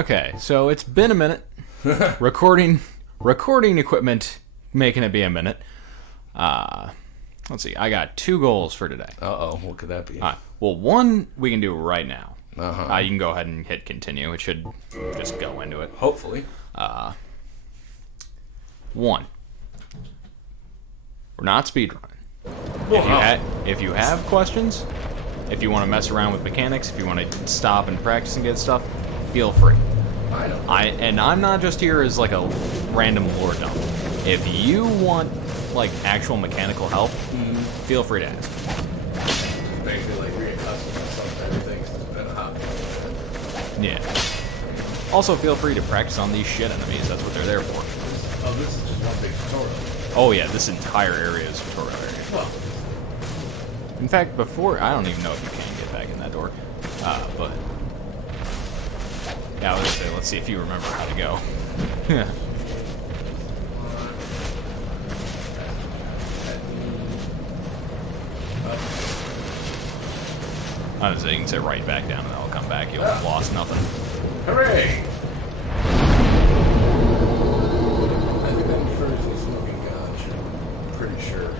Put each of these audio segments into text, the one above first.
Okay, so it's been a minute. recording equipment making it be a minute. Let's see. I got 2 goals for today. Uh-oh, what could that be? Well, one we can do right now. Uh-huh. You can go ahead and hit continue. It should just go into it. Hopefully. 1. We're not speedrunning. If you have questions, if you want to mess around with mechanics, if you want to stop and practice and get stuff, feel free. I know. I'm not just here as like a random lore dump. If you want like actual mechanical help, feel free to ask. Basically, like reaccustomed myself to everything. It's been a hot minute. Yeah. Also, feel free to practice on these shit enemies. That's what they're there for. Oh, this is just one big tutorial. Oh yeah, this entire area is tutorial area. Well, in fact, I don't even know if you can get back in that door. But yeah, I was gonna say, let's see if you remember how to go. I was saying, you can sit right back down and that'll come back. You'll have lost nothing. hooray! I think that refers to smoking gouge. I'm pretty sure.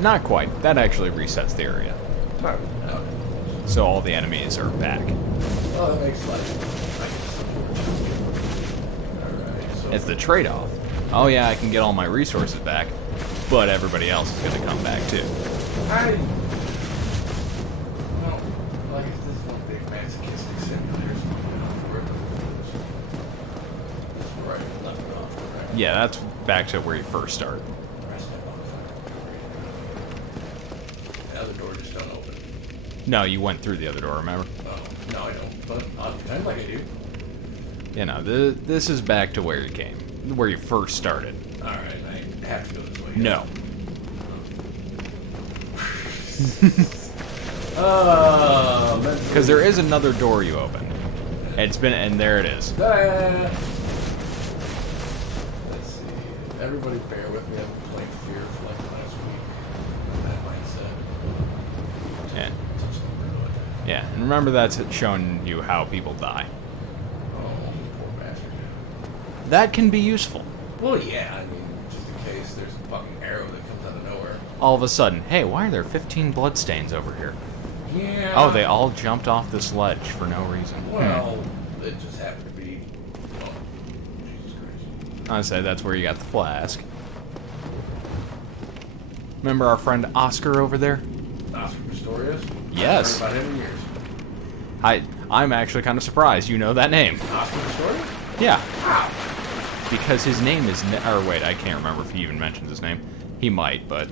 Not quite. That actually resets the area. Oh, So all the enemies are back. well, that makes life. Alright, so... It's the trade-off. Oh yeah, I can get all my resources back, but everybody else is going to come back too. Well, like, this is one big masochistic simulator. Right, left it off. Right. Yeah, that's back to where you first start. The other door just don't open. No, you went through the other door, remember? Oh, no, I don't. But I'll pretend like I do. You know, this is back to where you came, where you first started. Alright, I have to go this way. No. Because there is another door you opened. And there it is. Let's see. Everybody bear with me. I've been playing Fear for like the last week. That mindset. Yeah. Touch the word with it. Yeah, and remember that's showing you how people die. Oh, poor bastard. That can be useful. Well, yeah, I mean, just in case there's a fucking arrow that comes out of nowhere. All of a sudden, hey, why are there 15 bloodstains over here? Yeah. Oh, they all jumped off this ledge for no reason. Well, it just happened to be. Oh, Jesus Christ. I'd say that's where you got the flask. Remember our friend Oscar over there? Oscar Pistorius? Yes. I've heard about him in years. I'm actually kind of surprised you know that name. Oscar Pistorius? Yeah. Wow. Because his name is... Or wait, I can't remember if he even mentions his name. He might, but...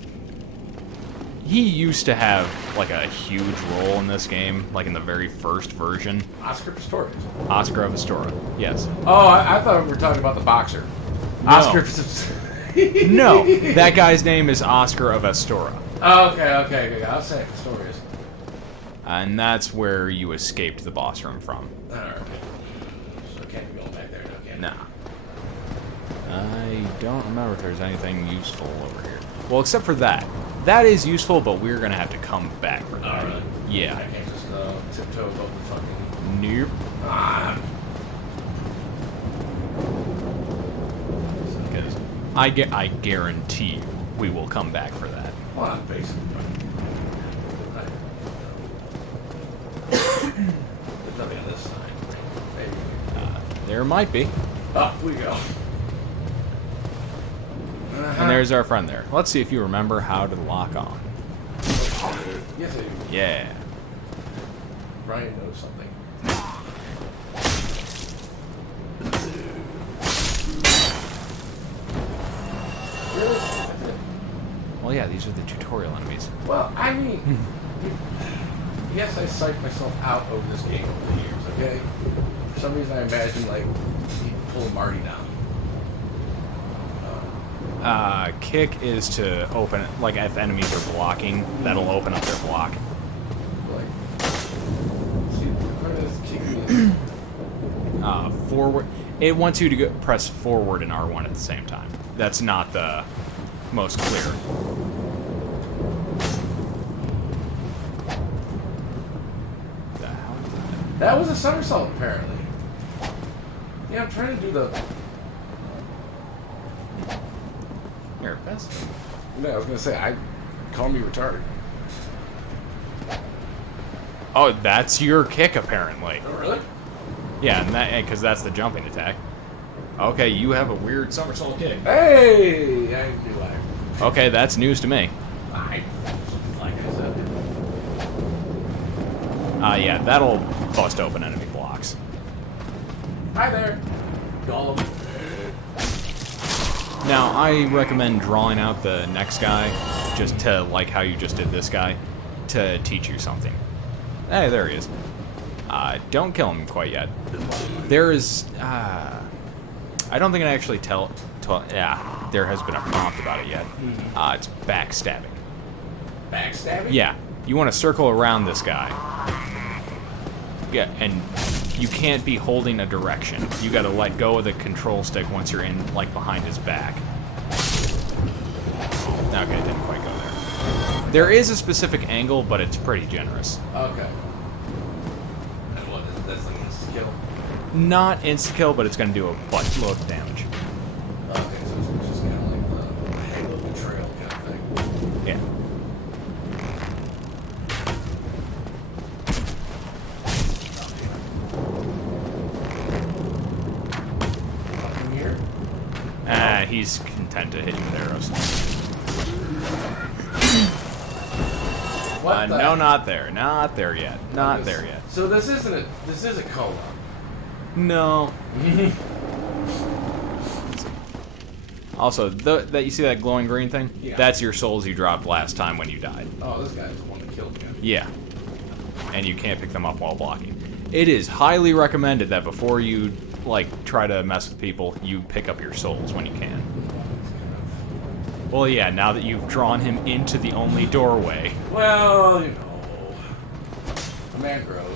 He used to have, like, a huge role in this game, like in the very first version. Oscar Pistorius. Oscar of Astora, yes. Oh, I thought we were talking about the boxer. No. Oscar Pistorius. No, that guy's name is Oscar of Astora. Oh, okay. I'll say Pistorius. And that's where you escaped the boss room from. Alright. So I can't be going back there now, can I? Nah. I don't remember if there's anything useful over here. Well, except for that. That is useful, but we're gonna have to come back for that. Really? Yeah. I can't just tiptoe over the fucking... Nope. Ah. Because I guarantee you we will come back for that. Well, I'm basically There's nothing on this side. Maybe. There might be. Up we go. And there's our friend there. Let's see if you remember how to lock on. Yes, I do. Yeah. Ryan knows something. Really? Well, yeah, these are the tutorial enemies. Well, I mean, yes, I psyched myself out over this game over the years, okay? For some reason, I imagine, like, he'd pull Marty down. Kick is to open it, like if enemies are blocking, that'll open up their block. Like, see, where does kicking is? Forward. It wants you to press forward and R1 at the same time. That's not the most clear. That was a somersault, apparently. Yeah, I'm trying to do the... Here, best. No, I was gonna say, call me retarded. Oh, that's your kick, apparently. Oh, really? Yeah, and because that's the jumping attack. Okay, you have a weird somersault kick. Hey! I knew I... Okay, that's news to me. Like I said. Yeah, that'll bust open enemy blocks. Hi there. Golem. Now, I recommend drawing out the next guy, just to, like how you just did this guy, to teach you something. Hey, there he is. Don't kill him quite yet. There is, I don't think I actually yeah, there has been a prompt about it yet. It's backstabbing. Backstabbing? Yeah, you want to circle around this guy. Yeah, and you can't be holding a direction. You gotta let go of the control stick once you're in, like, behind his back. Okay, it didn't quite go there. There is a specific angle, but it's pretty generous. Okay. And what, that's like insta-kill? Not insta-kill, but it's gonna do a buttload of damage. Okay, so it's just kind of like the Halo Betrayal kind of thing. Yeah. He's content to hit you with arrows. What the? No, not there. Not there yet. Not there yet. So this isn't a... This is a co-op. No. Also, that you see that glowing green thing? Yeah. That's your souls you dropped last time when you died. Oh, this guy's the one that killed me. Yeah. And you can't pick them up while blocking. It is highly recommended that before you, like, try to mess with people, you pick up your souls when you can. Well, yeah, now that you've drawn him into the only doorway. Well, you know... A man grows.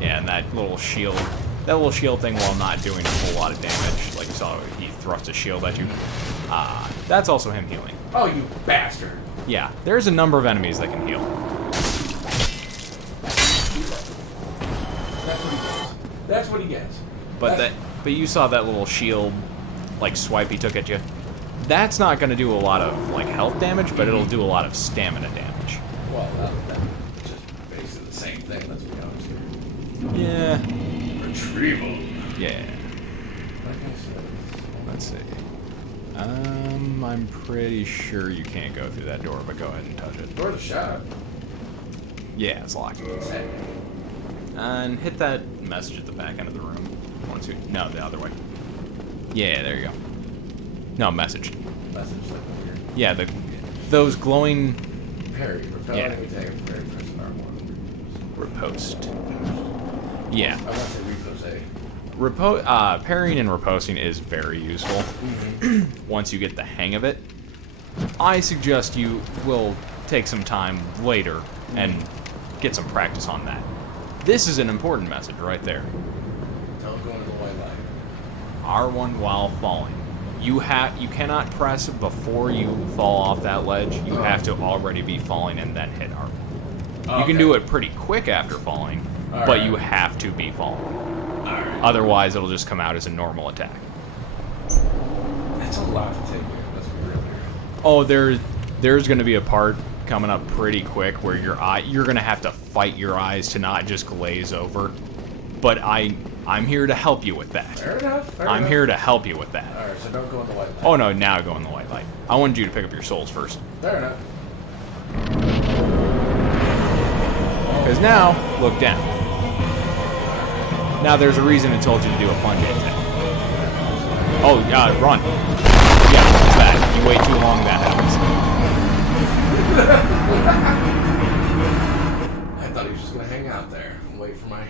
Yeah, and that little shield thing, while not doing a whole lot of damage, like you saw, he thrust a shield at you. That's also him healing. Oh, you bastard! Yeah, there's a number of enemies that can heal. That's what he gets. That's what he gets. But you saw that little shield, like, swipe he took at you. That's not going to do a lot of, like, health damage, but it'll do a lot of stamina damage. Well, that's just basically the same thing. Let's be honest here. Yeah. Retrieval. Yeah. Like I said. Let's see. I'm pretty sure you can't go through that door, but go ahead and touch it. Door to shop. Yeah, it's locked. And hit that message at the back end of the room. No, the other way. Yeah, there you go. No, message. Message like weird. Yeah, those glowing... Parry. Repel Yeah. enemy tag and parry. Press R1. Riposte. Yeah. I want to say repose. Parrying and riposting is very useful once you get the hang of it. I suggest you will take some time later and get some practice on that. This is an important message right there. Don't go into the white light. R1 while falling. You cannot press before you fall off that ledge. You have to already be falling and then hit R1. You can do it pretty quick after falling, but you have to be falling. Otherwise, it'll just come out as a normal attack. That's a lot to take in. Let's be real here. Oh, there's going to be a part coming up pretty quick where you're going to have to fight your eyes to not just glaze over. But I'm here to help you with that. Fair enough. I'm here to help you with that. Alright, so don't go in the white light. Oh no, now go in the white light. I wanted you to pick up your souls first. Fair enough. Because now, look down. Now there's a reason it told you to do a plunge attack. Oh, run. Yeah, it's that. You wait too long, that happens. I thought he was just going to hang out there and wait for my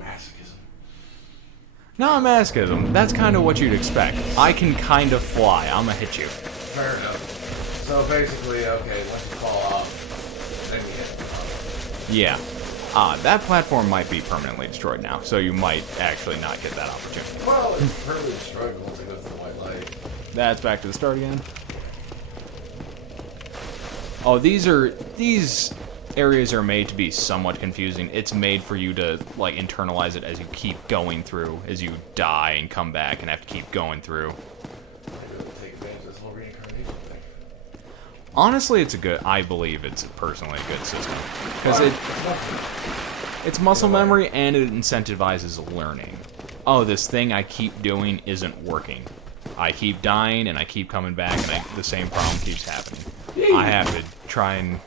masochism. No, masochism. That's kind of what you'd expect. I can kind of fly. I'm gonna hit you. Fair enough. So basically, okay, once you fall off, then you hit. Yeah. That platform might be permanently destroyed now, so you might actually not get that opportunity. Well, it's permanently destroyed once I go through the white light. That's back to the start again. Oh, areas are made to be somewhat confusing. It's made for you to, like, internalize it as you keep going through, as you die and come back and have to keep going through. Maybe take advantage of this whole reincarnation thing. Honestly, I believe it's personally a good system. Because it's muscle memory and it incentivizes learning. Oh, this thing I keep doing isn't working. I keep dying and I keep coming back and the same problem keeps happening. I have to try and...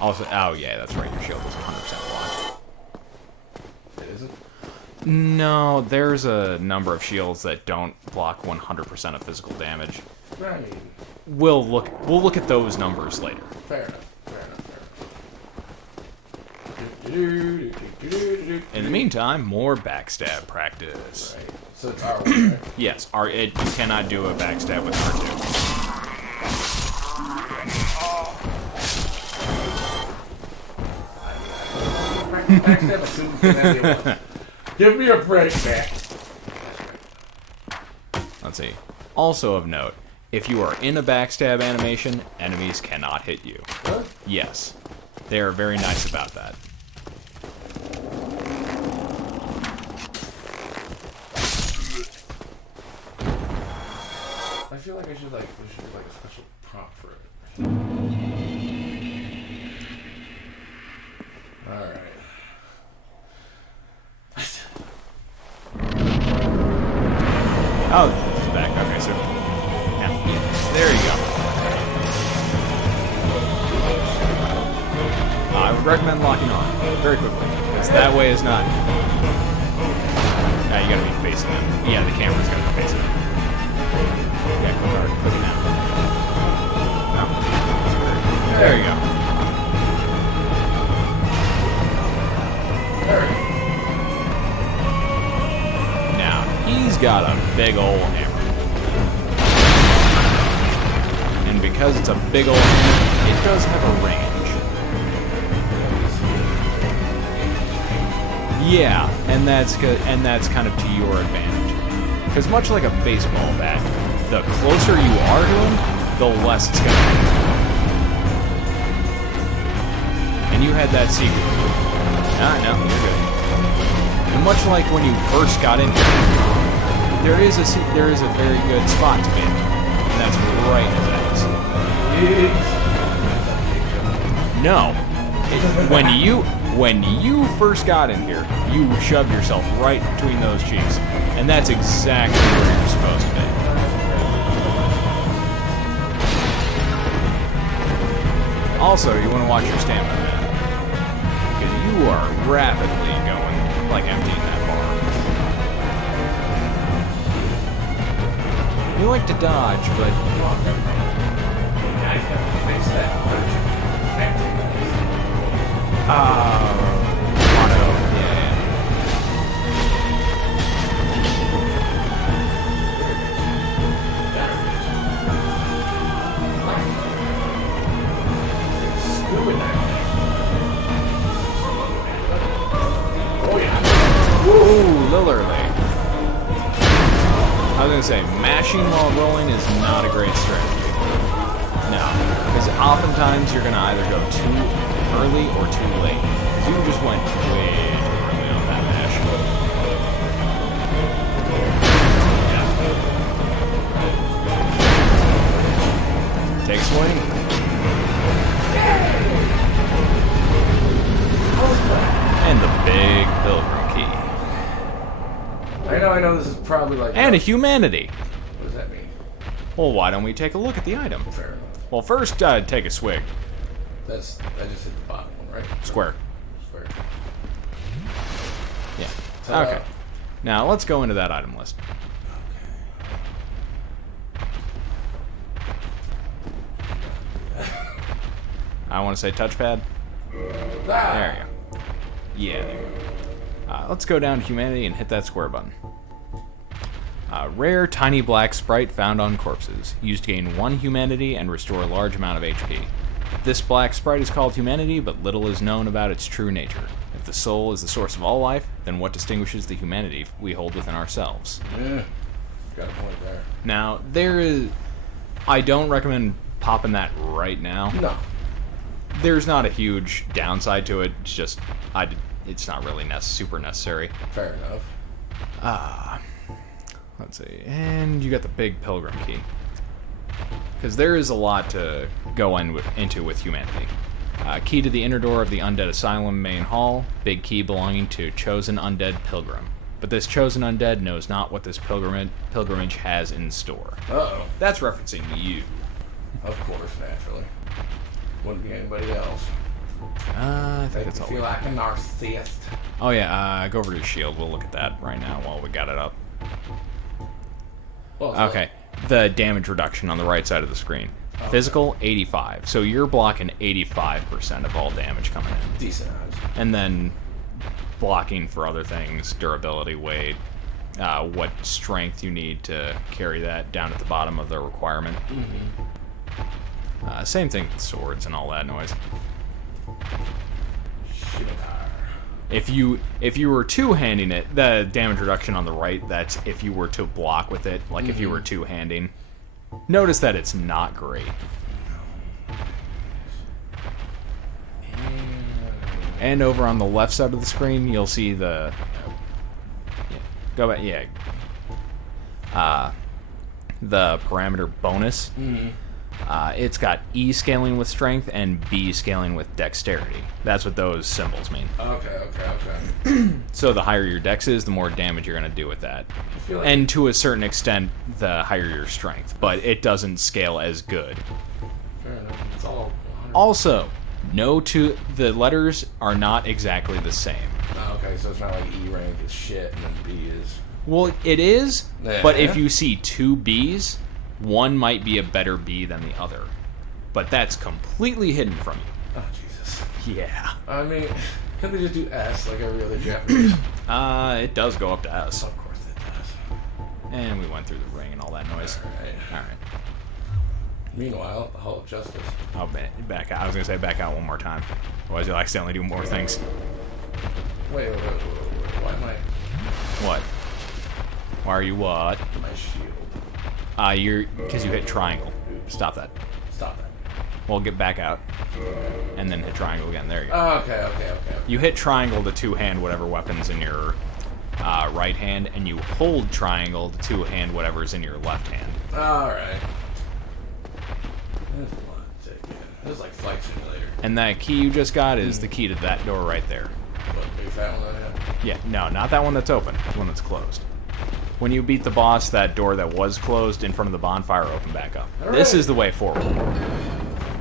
Also, oh yeah, that's right, your shield is 100% blocked. It isn't? No, there's a number of shields that don't block 100% of physical damage. I mean... We'll look at those numbers later. Fair enough. In the meantime, more backstab practice. Right. So it's R1, right? Yes, you cannot do a backstab with R2. Backstab a super than anyone. Give me a break, man. Let's see. Also of note, if you are in a backstab animation, enemies cannot hit you. What? Yes. They are very nice about that. I feel like there should be like a special prompt for it. Alright. Oh, it's back. Okay, so... Yeah, there you go. I would recommend locking on very quickly, because that way is not... Now you gotta be facing them. Yeah, the camera's gotta be facing them. Yeah, click hard. Click it now. No. There you go. There we go. Now, he's got a big ol' hammer. And because it's a big ol' hammer, it does have a range. Yeah, and that's kind of to your advantage. Because much like a baseball bat, the closer you are to him, the less it's going to hit. And you had that secret. Ah, no, you're good. And much like when you first got in here, there is a very good spot to be in, and that's right in his ass. No, when you first got in here, you shoved yourself right between those cheeks, and that's exactly where you're supposed to be. Also, you want to watch your stamina, man, because you are rapidly going, like, emptying that bar. You like to dodge, but... Now you have to face that urgent effective. Mono, yeah. Scuba diving. Oh yeah. Ooh, Lillerly. I was gonna say, mashing while rolling is not a great strategy. No, because oftentimes you're gonna either go too early or too late. You just went way too early on that mash. Yeah. Take a swing. And the big Pilgrim key. I know this is probably like... And a humanity. What does that mean? Well, why don't we take a look at the item? Fair enough. Well, first, take a swig. I just hit the bottom one, right? Square. Square. Yeah. Ta-da. Okay. Now, let's go into that item list. I want to say touchpad. There you go. Yeah, there you go. Let's go down to humanity and hit that square button. Rare, tiny black sprite found on corpses. Used to gain 1 humanity and restore a large amount of HP. This black sprite is called humanity, but little is known about its true nature. If the soul is the source of all life, then what distinguishes the humanity we hold within ourselves? Yeah. Got a point there. Now, I don't recommend popping that right now. No. there's not a huge downside to it. It's just it's not really super necessary. Fair enough. Let's see, and you got the big pilgrim key, because there is a lot to go into with humanity. Key to the inner door of the Undead Asylum main hall. Big key belonging to chosen undead pilgrim. But this chosen undead knows not what this pilgrimage has in store. Uh-oh. That's referencing you. Of course, naturally. Wouldn't be anybody else. I think that's all. Feel like a narcissist. Oh yeah, go over to the shield. We'll look at that right now while we got it up. Well, Okay, the damage reduction on the right side of the screen. Okay. Physical, 85. So you're blocking 85% of all damage coming in. Decent odds. And then blocking for other things, durability, weight, what strength you need to carry that down at the bottom of the requirement. Mm-hmm. Same thing with swords and all that noise. Shit. If you were two-handing it, the damage reduction on the right, that's if you were to block with it, like if you were two-handing. Notice that it's not great. And over on the left side of the screen, you'll see the... go back, yeah. The parameter bonus. It's got E scaling with strength and B scaling with dexterity. That's what those symbols mean. Okay. So the higher your dex is, the more damage you're going to do with that. I feel like And to a certain extent, the higher your strength. But it doesn't scale as good. fair enough. It's all 100. Also, the letters are not exactly the same. Okay, so it's not like E rank is shit and then B is... Well, it is, Yeah. but if you see two Bs, one might be a better B than the other. But that's completely hidden from you. Oh, Jesus. Yeah. I mean, can't they just do S like every other Japanese? It does go up to S. Of course it does. And we went through the ring and all that noise. Alright. Meanwhile, the Hall of Justice. I'll back out. I was going to say back out one more time. Otherwise you'll accidentally do more things. Wait. Why am I... What? Why are you what? My shield. Because you hit triangle. Stop that. Stop that. Well, get back out. And then hit triangle again. There you go. Okay. You hit triangle to two-hand whatever weapon's in your right hand, and you hold triangle to two-hand whatever's in your left hand. Alright. There's a lot to take in. This is like Flight Simulator. And that key you just got is the key to that door right there. What, big fat one I have? Yeah, no, not that one that's open. The one that's closed. When you beat the boss, that door that was closed in front of the bonfire opened back up. All This right. is the way forward.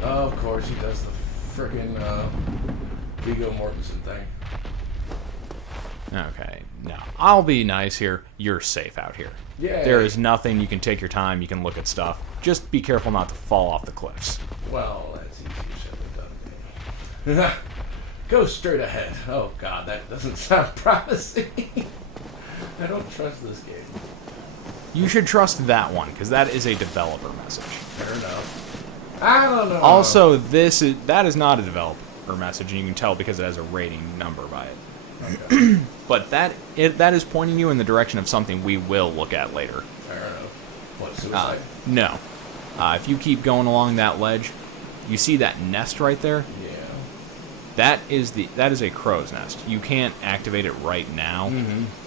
Of course, he does the frickin' Viggo Mortensen thing. Okay, no. I'll be nice here. You're safe out here. Yeah. There is nothing. You can take your time. You can look at stuff. Just be careful not to fall off the cliffs. Well, that's easier said than done. Go straight ahead. Oh, God, that doesn't sound promising. I don't trust this game. You should trust that one, because that is a developer message. Fair enough. I don't know. Also, that is not a developer message, and you can tell because it has a rating number by it. Okay. But that is pointing you in the direction of something we will look at later. Fair enough. What, suicide? No. If you keep going along that ledge, you see that nest right there? Yeah. That is a crow's nest. You can't activate it right now,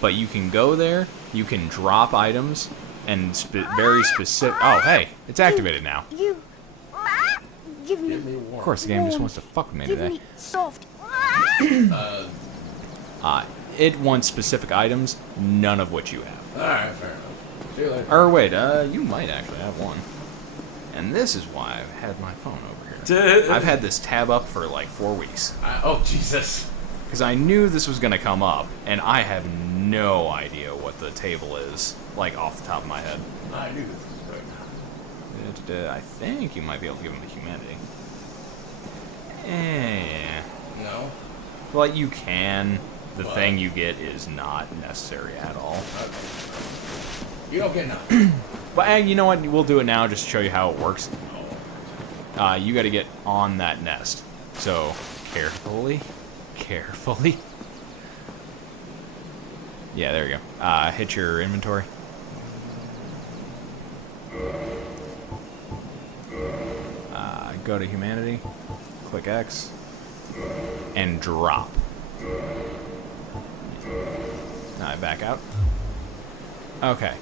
but you can go there, you can drop items, and very specific... Oh, hey, it's activated now. You give me Of course, the game just wants to fuck with me give today. me soft. It wants specific items, none of which you have. Alright, fair enough. See you later. Or wait, you might actually have one. And this is why I've had my phone over here. I've had this tab up for like 4 weeks. Oh, Jesus. Because I knew this was going to come up, and I have no idea what the table is, like off the top of my head. I knew this was right now. I think you might be able to give him the humanity. Eh. No? Well, you can. The What? thing you get is not necessary at all. Okay. You don't get nothing. But you know what? We'll do it now just to show you how it works. You got to get on that nest. So, carefully. Yeah, there you go. Hit your inventory. Go to humanity. Click X. And drop. Now I back out. Okay.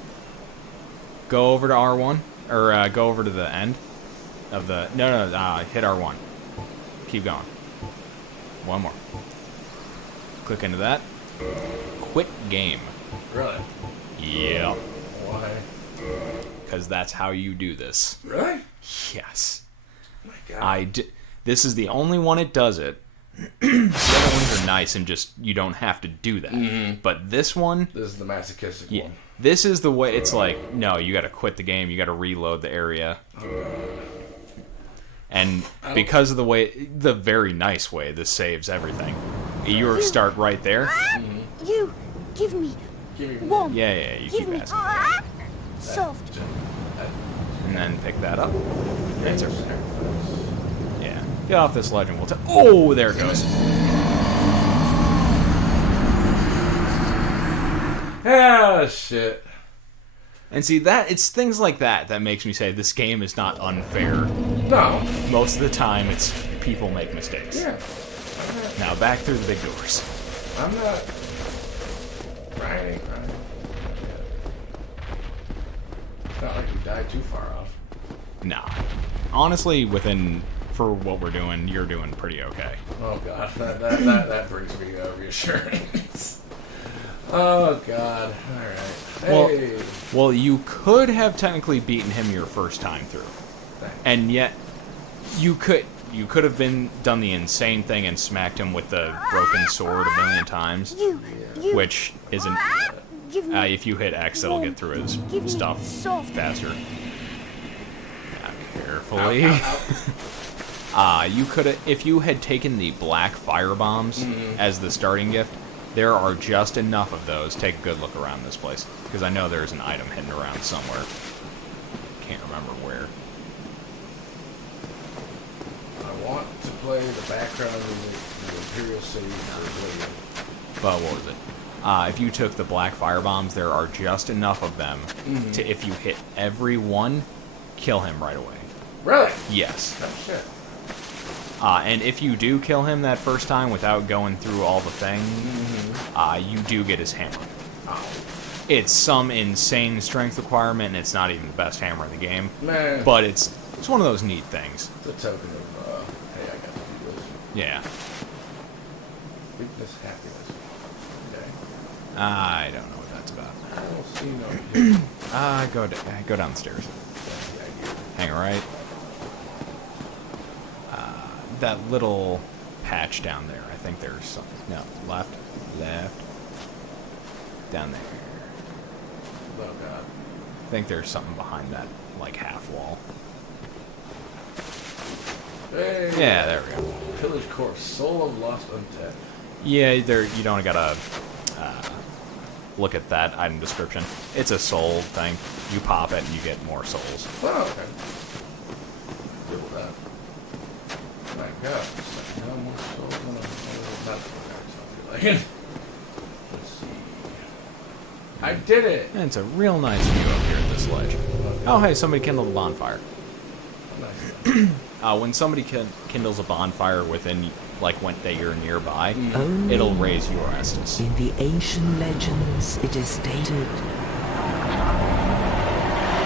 Go over to R1. Or go over to the end of the... No, hit R1. Keep going. One more. Click into that. Quit game. Really? Yep. Why? Because that's how you do this. Really? Yes. Oh my God. This is the only one it does it. The other ones are nice and just, you don't have to do that. But this one... This is the masochistic Yeah. one. This is the way, it's like, no, you gotta quit the game, you gotta reload the area. And because of the very nice way this saves everything. You start right there. You give me Give me warm. Yeah, you Give keep me asking. soft. And then pick that up. Answer. Yeah. Get off this ledge and we'll oh, there it goes. Ah, shit. And see, it's things like that that makes me say this game is not unfair. No. Most of the time, it's people make mistakes. Yeah. Now, back through the big doors. I'm not... Right. It's not like we died too far off. Nah. Honestly, for what we're doing, you're doing pretty okay. Oh, God. That brings me reassurance. Oh, God. All right. Hey. Well, you could have technically beaten him your first time through. Thanks. And yet, you could have done the insane thing and smacked him with the broken sword a million times. You Which isn't... give me if you hit X, it'll get through his Give me stuff soft. faster. Carefully. You could have... If you had taken the black fire bombs as the starting gift, there are just enough of those. Take a good look around this place. Because I know there's an item hidden around somewhere. Can't remember where. I want to play the background in the Imperial City for William. But what was it? If you took the black fire bombs, there are just enough of them to, if you hit every one, kill him right away. Really? Yes. Oh, shit. And if you do kill him that first time without going through all the things, you do get his hammer. Oh. It's some insane strength requirement, and it's not even the best hammer in the game. Man. But it's one of those neat things. It's a token of, hey, I got to do this. Yeah. Weakness, happiness. Okay. I don't know what that's about. I don't see no hidden. Go down the stairs. Hang right. That little patch down there. I think there's something. No, left. Down there. Oh, God. I think there's something behind that, like, half wall. Hey. Yeah, there we go. Pillage Corpse, Soul of Lost Undead. Yeah, you don't gotta look at that item description. It's a soul thing. You pop it and you get more souls. Oh, okay. Good with that. My God. No more souls on a... Let's see. I did it! And it's a real nice view up here at this ledge. Oh, hey, somebody kindled a bonfire. Nice. When somebody kindles a bonfire within, like, when you're nearby, Only it'll raise your Estus. in the ancient legends it is stated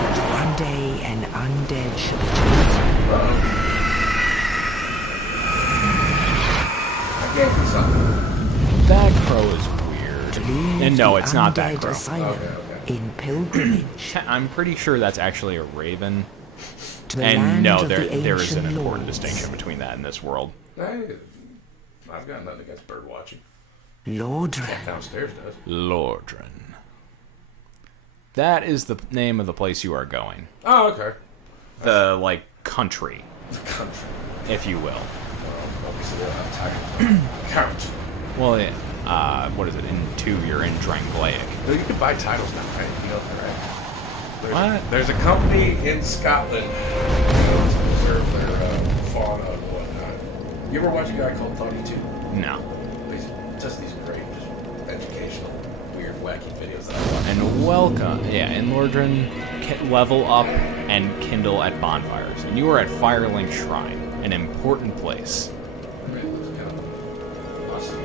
that one day an undead shall be chosen. I gave you something. That crow is weird. To leave And no, the it's not that undead crow. asylum Okay. in pilgrimage I'm pretty sure that's actually a raven. to the And land no, of there the is an ancient important lords. distinction between that and this world. Hey, I've got nothing against bird watching. Lordran. Downstairs does. Lordran. That is the name of the place you are going. Oh, okay. The, like, country, The country. if you will. Well, obviously, I'm tired. Count. Well, yeah, what is it? In 2, you're in Dranglaic. Well, you can buy titles now, right? You know that, right? What? There's a company in Scotland to preserve their fauna and whatnot. You ever watch a guy called 32? No. He's just these great, just educational, weird, wacky videos that I watch. And welcome. Yeah, in Lordran, level up and kindle at bonfires. And you are at Firelink Shrine. an important place. Wait, let's go. Awesome.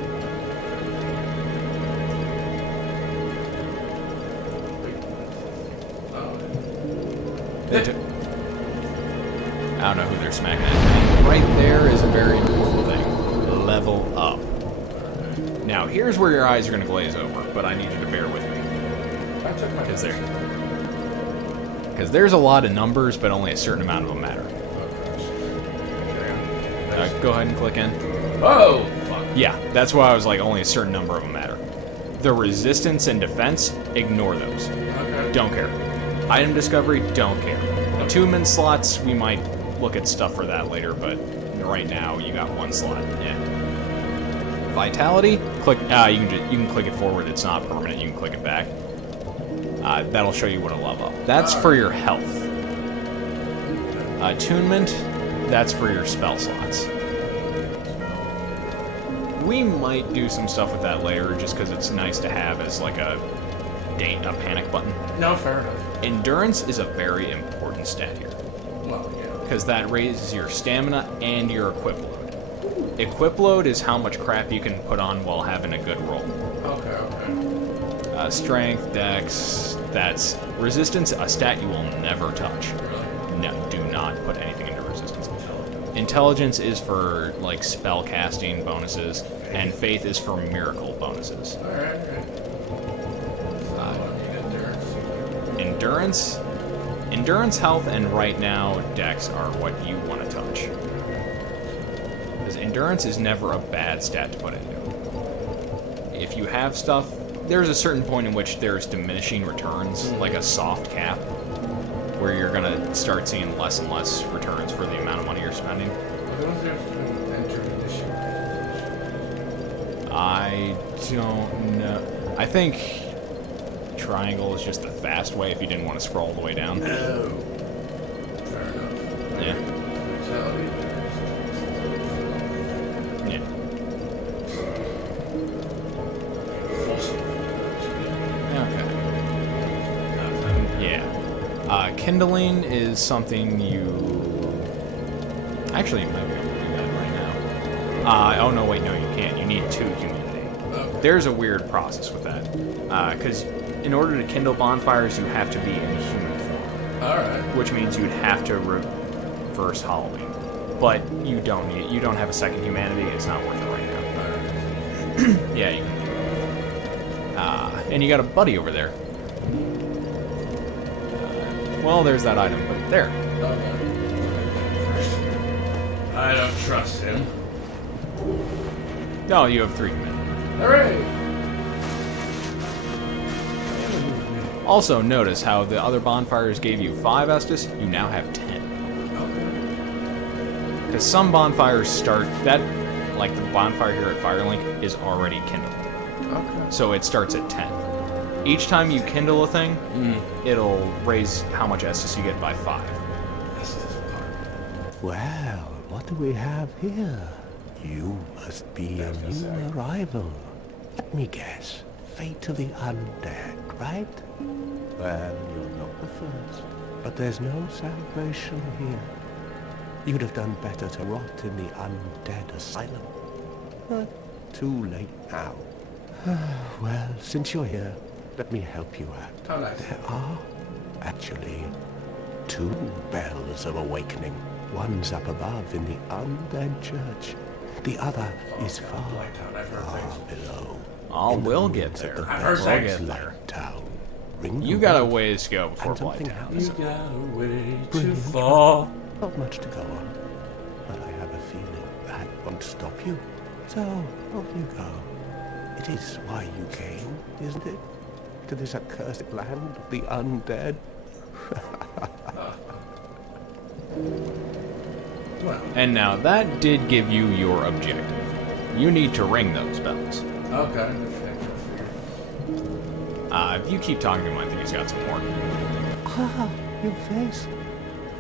Wait. Oh. They took- I don't know who they're smacking at. Right there is a very important thing. Level up. Now, here's where your eyes are going to glaze over, but I need you to bear with me. I took my Because there's a lot of numbers, but only a certain amount of them matter. Go ahead and click in. Oh, fuck. Yeah, that's why I was like, only a certain number of them matter. The resistance and defense, ignore those. Okay. Don't care. Item discovery, don't care. Attunement slots, we might look at stuff for that later, but right now you got one slot. Yeah. Vitality, click. You can click it forward. It's not permanent. You can click it back. That'll show you what to level up. That's for your health. Attunement, that's for your spell slots. We might do some stuff with that later, just because it's nice to have as like a panic button. No, fair enough. Endurance is a very important stat here, Well, yeah. because that raises your stamina and your equip load. Equip load is how much crap you can put on while having a good roll. Okay. Strength, dex, that's resistance, a stat you will never touch. Really? No, do not put anything into resistance. Intelligence is for like spell casting bonuses, and faith is for miracle bonuses. Alright. Endurance, health, and right now dex are what you want to touch. Because endurance is never a bad stat to put into. If you have stuff, there's a certain point in which there's diminishing returns, like a soft cap, where you're gonna start seeing less and less returns for the amount of money you're spending. I don't know. I think triangle is just the fast way if you didn't want to scroll all the way down. No. Fair enough. Yeah. Yeah. Okay. Yeah. Kindling is something you... Actually, you might be able to do that right now. Oh, no, wait, no, you can't. You need 2 humanity. There's a weird process with that. Because in order to kindle bonfires, you have to be in human form. Alright. Which means you'd have to reverse hollowing. But you don't need it. You don't have a second humanity. It's not worth it right now. Yeah, you can. And you got a buddy over there. Well, there's that item, but there. I don't trust him. No, you have 3 humanity. Hooray! Also, notice how the other bonfires gave you 5 Estus, you now have 10. Because some bonfires start, like the bonfire here at Firelink, is already kindled. Okay. So it starts at 10. Each time you kindle a thing, it'll raise how much Estus you get by 5. Well, what do we have here? You must be a new arrival. Let me guess. Fate of the undead, right? Well, you're not the first. But there's no salvation here. You'd have done better to rot in the undead asylum. But too late now. Well, since you're here, let me help you out. How nice. There are actually 2 bells of awakening. One's up above in the undead church. The other is far, far below. We'll get there. The I've heard bells things. of Light Town. Ring You the got a bell, ways to go before and something Blighttown. happens. You got a way too Brilliant. far. Not much to go on, but I have a feeling that won't stop you. So, off you go. It is why you came, isn't it? To this accursed land of the undead. Well, And now that did give you your objective. You need to ring those bells. okay. If you keep talking to him, I think he's got some more. Ah, your face.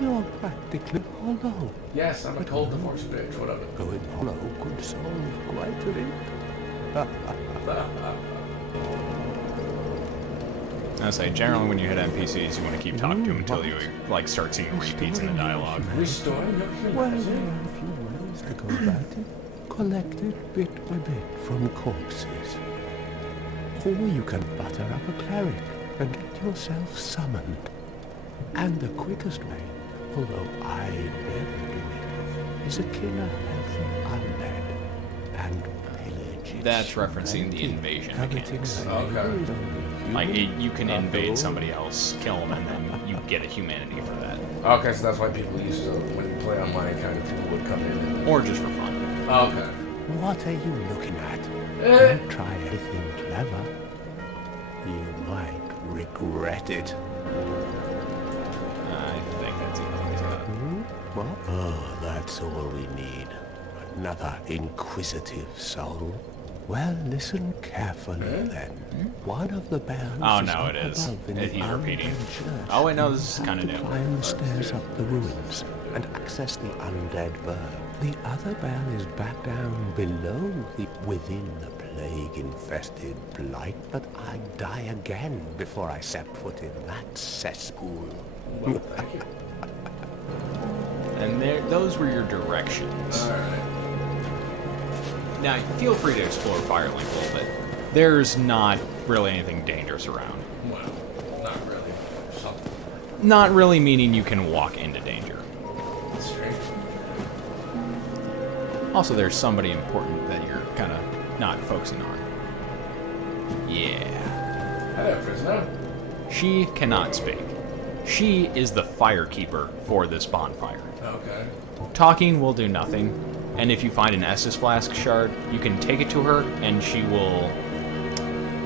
You're practically hollow. Yes, I'm a cold divorce bitch. What of it? Going hollow could solve quite a bit. I say, generally when you hit NPCs, you want to keep talking to them until you like start seeing repeats in the dialogue. Restoring your Well, there humanity? are a few ways to go about it. Collected bit by bit from corpses. Or you can butter up a cleric and get yourself summoned. And the quickest way, although I never do it, is a killer healthy undead and pillage its That's referencing the plenty, invasion coveting mechanics. the Okay. land only Like, human you can after invade all. somebody else, kill them, and then you get a humanity for that. Okay, so that's why people used to, when you play online, kind of people would come in and... Or just for fun. Okay. What are you looking at? Eh. Don't try anything clever. You might regret it. I think that's it. What? Oh, that's all we need. Another inquisitive soul. Well, listen carefully then. One of the bells Oh, is no, up it is. above in He's the repeating. undead church. Oh, wait, no, this is You have kinda to new. climb stairs up the ruins and access the undead burg. The other bell is back down below within the plague-infested blight, but I'd die again before I set foot in that cesspool. Well, thank you. And those were your directions. Alright. Now, feel free to explore Firelink a little bit. There's not really anything dangerous around. Well, not really. Something. Not really meaning you can walk into danger. Strange. Also, there's somebody important that you're kind of not focusing on. Yeah. Hello, prisoner. She cannot speak. She is the firekeeper for this bonfire. Okay. Talking will do nothing, and if you find an Estus Flask shard, you can take it to her, and she will...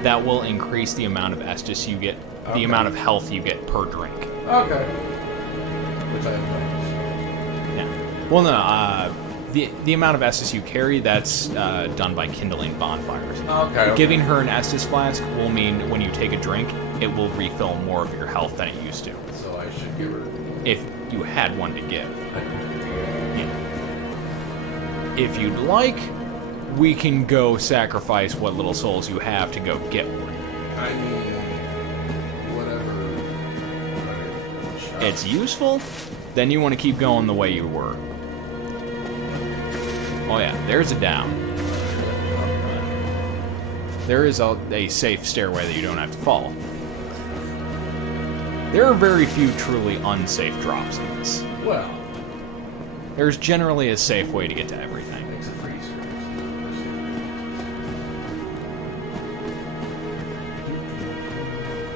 That will increase the amount of Estus you get, Okay. the amount of health you get per drink. Okay. Which I have Yeah. Well, no, the amount of Estus you carry, that's done by kindling bonfires. Okay. Giving her an Estus Flask will mean when you take a drink, it will refill more of your health than it used to. So I should give her... If you had one to give. Yeah. If you'd like, we can go sacrifice what little souls you have to go get one. I mean... Whatever... It's useful, then you want to keep going the way you were. Oh yeah, there's a down. There is a safe stairway that you don't have to follow. There are very few truly unsafe drops in this. Well... There's generally a safe way to get to everything. It's a freezer.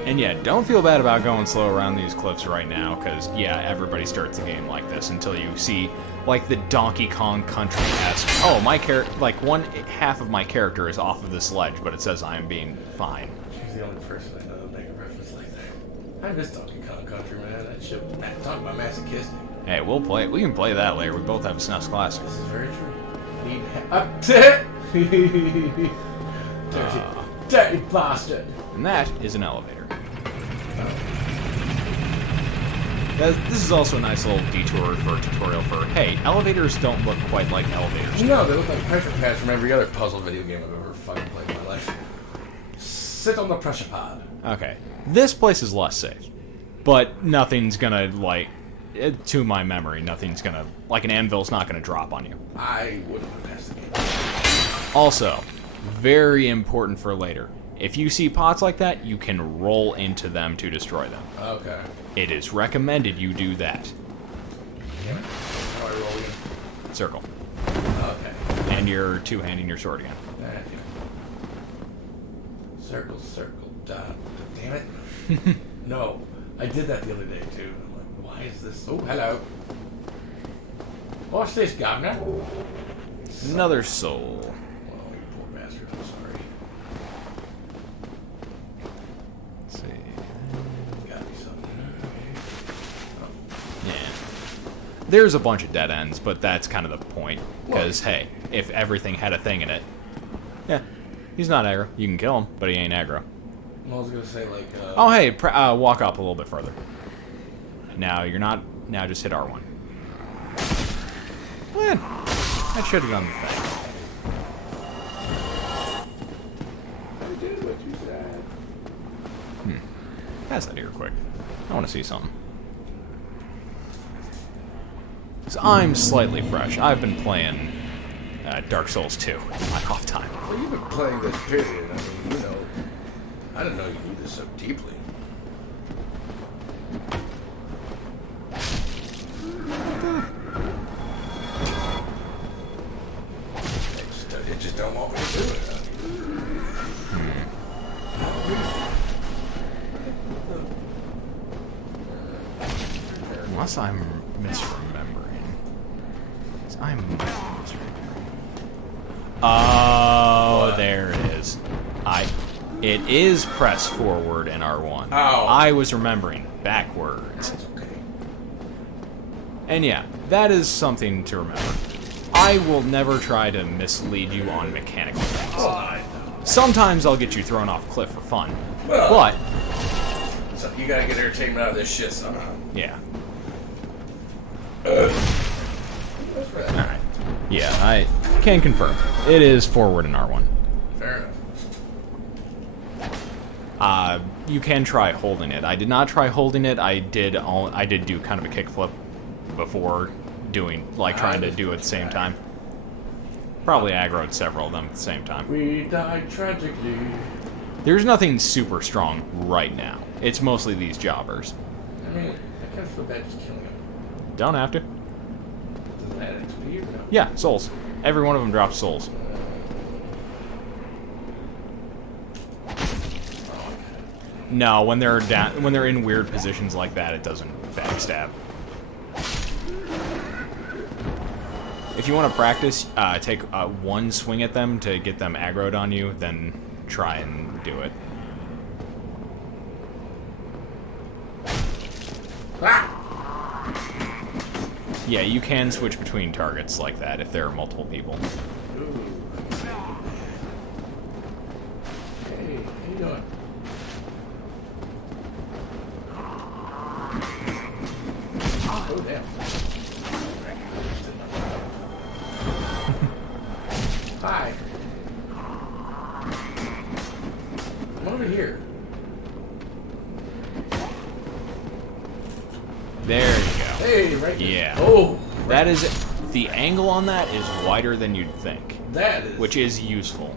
And yeah, don't feel bad about going slow around these cliffs right now, because yeah, everybody starts the game like this until you see, like, the Donkey Kong Country-esque, oh, my like, one half of my character is off of this ledge, but it says I am being fine. She's the only person I know to make a reference like that. I miss Donkey Kong Country, man. That shit, talking about masochistic. Hey, we'll play it. We can play that later. We both have a SNES Classic. This is very true. Need upset. Dirty bastard. And that is an elevator. This is also a nice little detour for a tutorial for, hey, elevators don't look quite like elevators. No, they look like pressure pads from every other puzzle video game I've ever fucking played in my life. Sit on the pressure pod. Okay. This place is less safe. But nothing's gonna, like, to my memory, nothing's gonna, like, an anvil's not gonna drop on you. I wouldn't have passed the game. Also, very important for later. If you see pots like that, you can roll into them to destroy them. Okay. It is recommended you do that. How do I roll in? Circle. Okay. And you're two-handing your sword again. Thank you. Circle, circle, dot. Damn it. No. I did that the other day, too. I'm like, why is this? Oh, hello. What's this, governor? Another soul. Oh, you poor bastard. I'm sorry. Let's see. Gotta be something. Yeah. There's a bunch of dead ends, but that's kind of the point. Because, hey, if everything had a thing in it, yeah, he's not aggro. You can kill him, but he ain't aggro. I was gonna say, like, Oh, hey, walk up a little bit further. Now you're not. Now just hit R1. Well, that should have done the thing. I did what you said. Pass that here quick. I want to see something. 'Cause I'm slightly fresh. I've been playing Dark Souls 2 on my off time. Well, you've been playing this period. I mean, you know, I didn't know you knew this so deeply. They just don't want me to do it. Unless I'm misremembering. 'Cause I might be misremembering. Oh, What? there it is. It is press forward in R1. Oh. I was remembering backwards. That's okay. And yeah, that is something to remember. I will never try to mislead you on mechanical things. Oh, I know. Sometimes I'll get you thrown off a cliff for fun. Well- But, So you gotta get entertainment out of this shit somehow. yeah. That's right. Alright. Yeah, I can confirm. It is forward in R1. Fair enough. You can try holding it. I did not try holding it. I did do kind of a kickflip before doing, like, trying to do it at the same time. Probably aggroed several of them at the same time. We died tragically. There's nothing super strong right now. It's mostly these jobbers. I mean, I kind of feel bad just killing them. Don't have to. Doesn't that XP or no? Yeah, souls. Every one of them drops souls. No, when they're down, when they're in weird positions like that, it doesn't backstab. If you want to practice, take one swing at them to get them aggroed on you, then try and do it. Yeah, you can switch between targets like that if there are multiple people. Ooh. Hey, how you doing? Oh, damn. Hi. I'm over here. There you go. Hey, right there. Yeah. Oh, That is, the angle on that is wider than you'd think, that is. which is useful.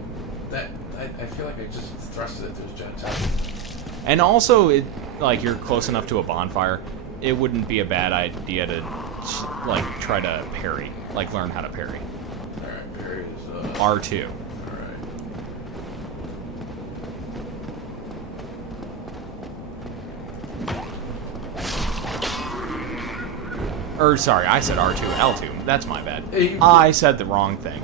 That I feel like I just thrusted it through his genitalia. And also, like, you're close enough to a bonfire, it wouldn't be a bad idea to, like, try to parry. Like, learn how to parry. Alright, there is. R2. Alright. Or, sorry, I said R2, L2. That's my bad. Hey, I said the wrong thing.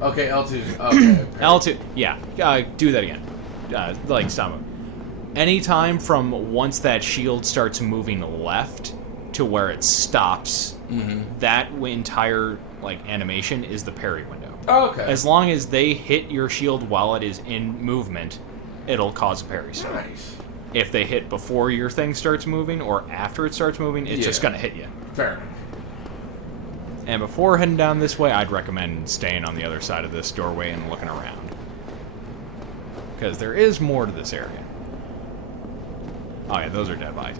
Okay, L2. Okay. L2, yeah. Do that again. Like, stop it. Anytime from once that shield starts moving left to where it stops, that entire, like, animation is the parry window. Oh, okay. As long as they hit your shield while it is in movement, it'll cause a parry start. Nice. If they hit before your thing starts moving or after it starts moving, it's just gonna hit you. Fair enough. And before heading down this way, I'd recommend staying on the other side of this doorway and looking around. Because there is more to this area. Oh yeah, those are dead bodies.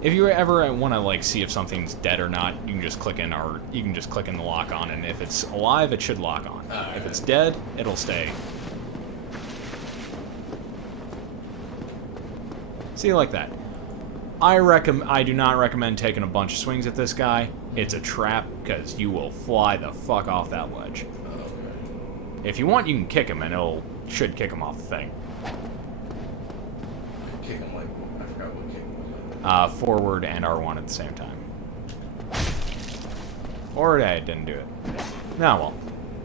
If you ever want to, like, see if something's dead or not, you can just click in, or you can just click in the lock on, and if it's alive, it should lock on. If it's dead, it'll stay. See, like that. I do not recommend taking a bunch of swings at this guy. It's a trap, because you will fly the fuck off that ledge. Okay. If you want, you can kick him, and should kick him off the thing. Kick him like, I forgot what kick was. Forward and R1 at the same time. Or I didn't do it. Nah, well.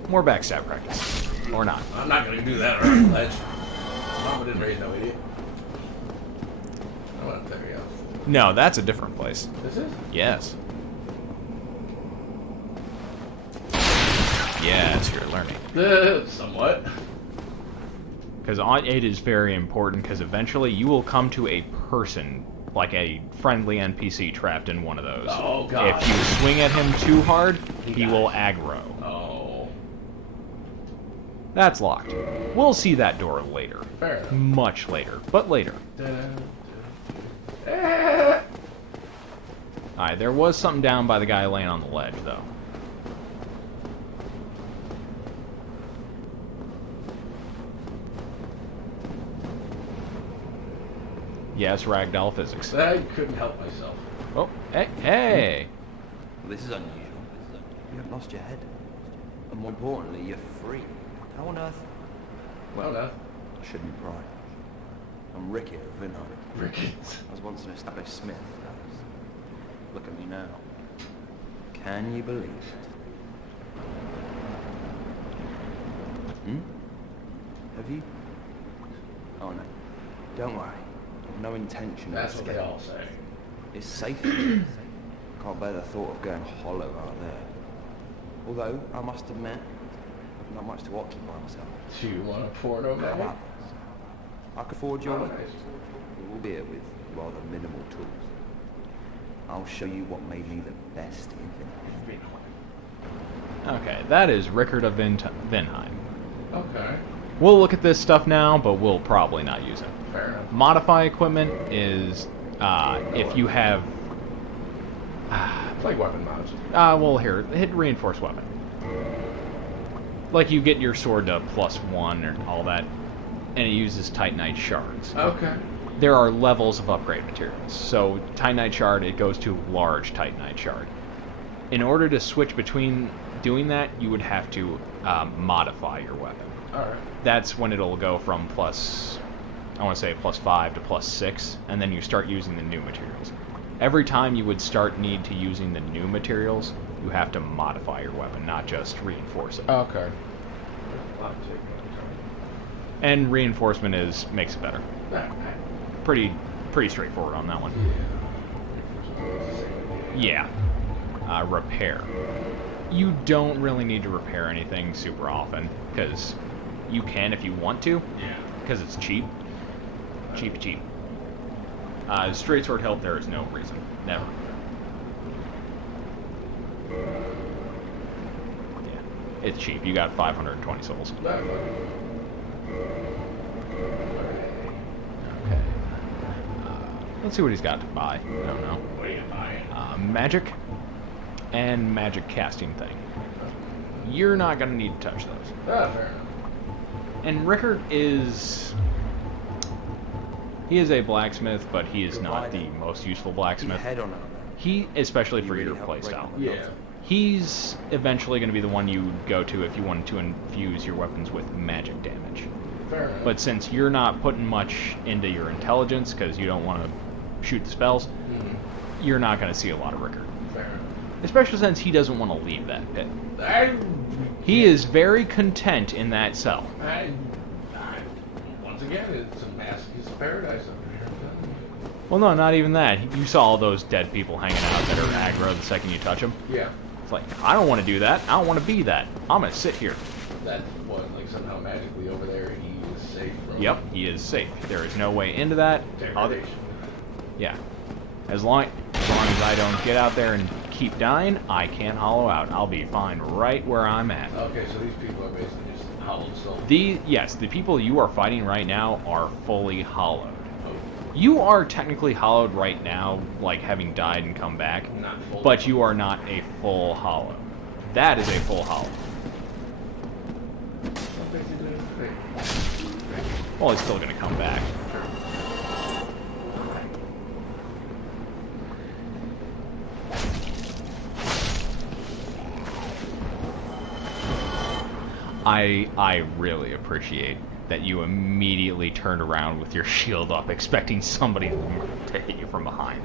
More backstab practice. Or not. I'm not gonna do that around the ledge. Mama didn't raise no idiot. I went there, yeah. No, that's a different place. This is? Yes. Yes, you're learning. Somewhat. Because it is very important, because eventually you will come to a person, like a friendly NPC trapped in one of those. Oh, God. If you swing at him too hard, he will aggro. Oh. That's locked. We'll see that door later. Fair enough. Much later, but later. Da-da, da-da. Alright, there was something down by the guy laying on the ledge, though. Yes, ragdoll physics. I couldn't help myself. Oh, hey, hey! Well, this is unusual. You haven't lost your head. And more importantly, you're free. How on earth? Well, no. I shouldn't pry. I'm Ricky of Vinheim. Ricketts. I was once an established smith. Look at me now. Can you believe it? Hmm? Have you? Oh no. Don't worry. I've no intention That's of what they escaping. all say. It's safe. Can't bear the thought of going hollow out there. Although, I must admit, not much to occupy myself. Do you want a porno, How man? about this? I can forward your Oh, weapons, nice. albeit with rather minimal tools. I'll show you what made me the best in Vinheim. Okay, that is Rickard of Vinheim. Okay. We'll look at this stuff now, but we'll probably not use it. Fair enough. Modify equipment is if you have... It's like weapon mods. well, here, hit reinforced weapon. Like you get your sword to +1 or all that, and it uses Titanite shards. Okay. There are levels of upgrade materials. So Titanite shard, it goes to large Titanite shard. In order to switch between doing that, you would have to modify your weapon. Alright. That's when it'll go from I want to say +5 to +6, and then you start using the new materials. Every time you would start need to using the new materials, you have to modify your weapon, not just reinforce it. Okay. And reinforcement makes it better. Pretty straightforward on that one. Yeah. Repair. You don't really need to repair anything super often, because you can if you want to. Yeah. Because it's cheap. Cheap. Straight sword help, there is no reason. Never. Yeah. It's cheap. You got 520 souls. Okay. Let's see what he's got to buy. I don't know. What are you buying? Magic and magic casting thing. You're not going to need to touch those. Fair enough. And Rickard is... He is a blacksmith, but he is not the most useful blacksmith. Head on out. He, especially for really your help break playstyle. my Yeah. He's eventually going to be the one you would go to if you wanted to infuse your weapons with magic damage. Fair enough. But since you're not putting much into your intelligence, because you don't want to shoot the spells, you're not going to see a lot of Rickard. Fair enough. Especially since he doesn't want to leave that pit. He is very content in that cell. Once again, it's a masochist paradise over here. Well, no, not even that. You saw all those dead people hanging out that are aggro the second you touch them. Yeah. It's like, I don't want to do that. I don't want to be that. I'm going to sit here. That's what, like somehow magically over there he is safe from... Yep, he is safe. There is no way into that. degradation. Yeah. As long as I don't get out there and keep dying, I can't hollow out. I'll be fine right where I'm at. Okay, so these people are basically just hollowed souls. Yes, the people you are fighting right now are fully hollowed. Oh, You are technically hollowed right now, like having died and come back, not full. but you are not a full hollow. That is a full hollow. What makes you do it? Well, he's still going to come back. I really appreciate that you immediately turned around with your shield up, expecting somebody to hit you from behind.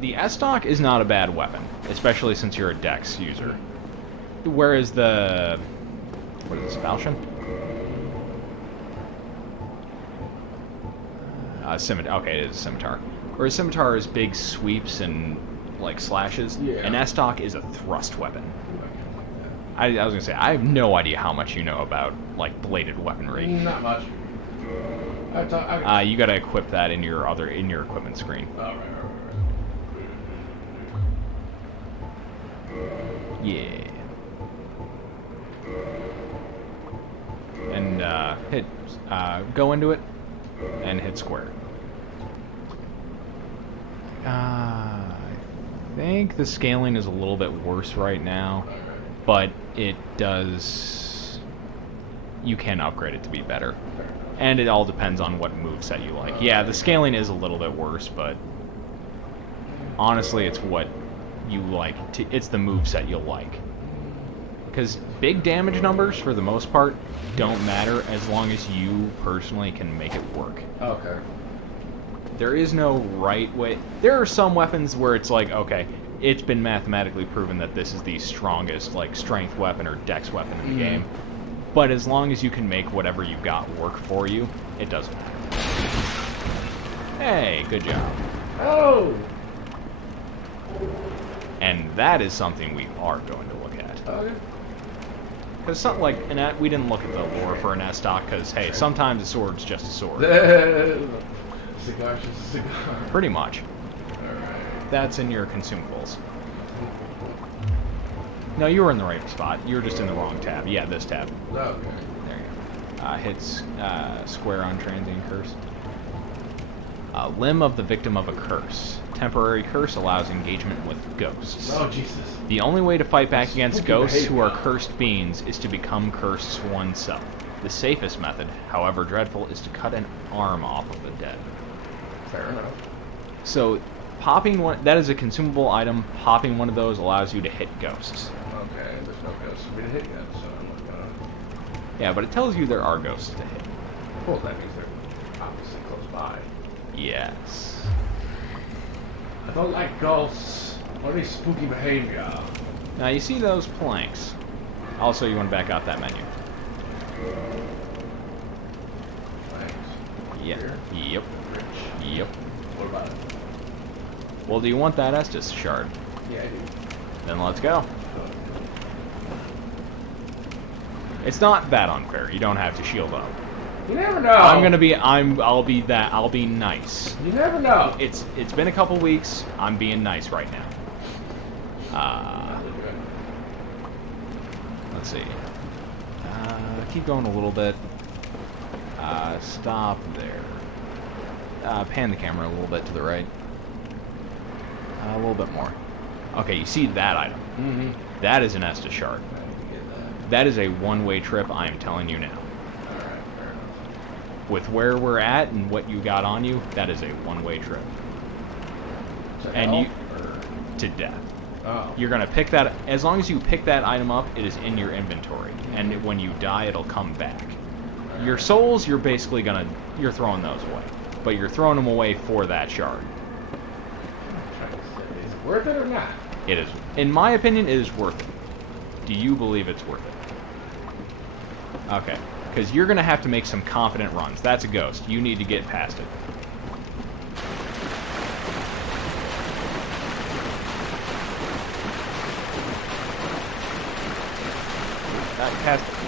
The S-Stock is not a bad weapon, especially since you're a Dex user. Whereas the... what is this, Falchion? Scimitar. Okay, it is a Scimitar. Whereas Scimitar is big sweeps and, like, slashes. Yeah. An S-Stock is a thrust weapon. I was gonna say, I have no idea how much you know about, like, bladed weaponry. Not much. You gotta equip that in your equipment screen. Alright. Yeah. And, go into it, and hit square. think the scaling is a little bit worse right now, but it does... You can upgrade it to be better. And it all depends on what moveset you like. Yeah, the scaling is a little bit worse, but honestly, it's what you like. It's the moveset you'll like. Because big damage numbers, for the most part, don't matter as long as you personally can make it work. Okay. There is no right way. There are some weapons where it's like, okay, it's been mathematically proven that this is the strongest, like, strength weapon or dex weapon in the game. But as long as you can make whatever you got work for you, it doesn't matter. Hey, good job. Oh! And that is something we are going to look at. Okay. Because something like, we didn't look at the lore for an S-Stock, because, hey, sometimes a sword's just a sword. Cigar's just a cigar. Pretty much. Alright. That's in your consumables. No, you were in the right spot. You were just in the wrong tab. Yeah, this tab. Okay. There you go. Hits square on transient curse. Limb of the victim of a curse. Temporary curse allows engagement with ghosts. Oh, Jesus. The only way to fight back against Spooky ghosts who are behavior. cursed beings is to become cursed oneself. The safest method, however dreadful, is to cut an arm off of the dead. Fair enough. So, popping one, that is a consumable item. Popping one of those allows you to hit ghosts. Okay, there's no ghosts for me to hit yet, so I'm not gonna... Yeah, but it tells you there are ghosts to hit. Well, that means they're obviously close by. Yes. I don't like ghosts. What is spooky behavior? Now, you see those planks. Also, you want to back out that menu. Thanks. Yeah. Here? Yep. Rich. Yep. What about it? Well, do you want that Estus shard? Yeah, I do. Then let's go. It's not that unfair. You don't have to shield up. You never know. I'll be nice. You never know. It's been a couple weeks. I'm being nice right now. Let's see. Keep going a little bit. Stop there. Pan the camera a little bit to the right. A little bit more. Okay, you see that item. Mm-hmm. That is an Estus shard. I need to get that. That is a one-way trip, I am telling you now. Alright, fair enough. With where we're at and what you got on you, that is a one-way trip. To And hell, you... or- to death. Oh. You're gonna pick that... As long as you pick that item up, it is in your inventory. And when you die, it'll come back. Your souls, you're basically gonna... You're throwing those away. But you're throwing them away for that shard. Is it worth it or not? It is... In my opinion, it is worth it. Do you believe it's worth it? Okay. Because you're gonna have to make some confident runs. That's a ghost. You need to get past it. Past it.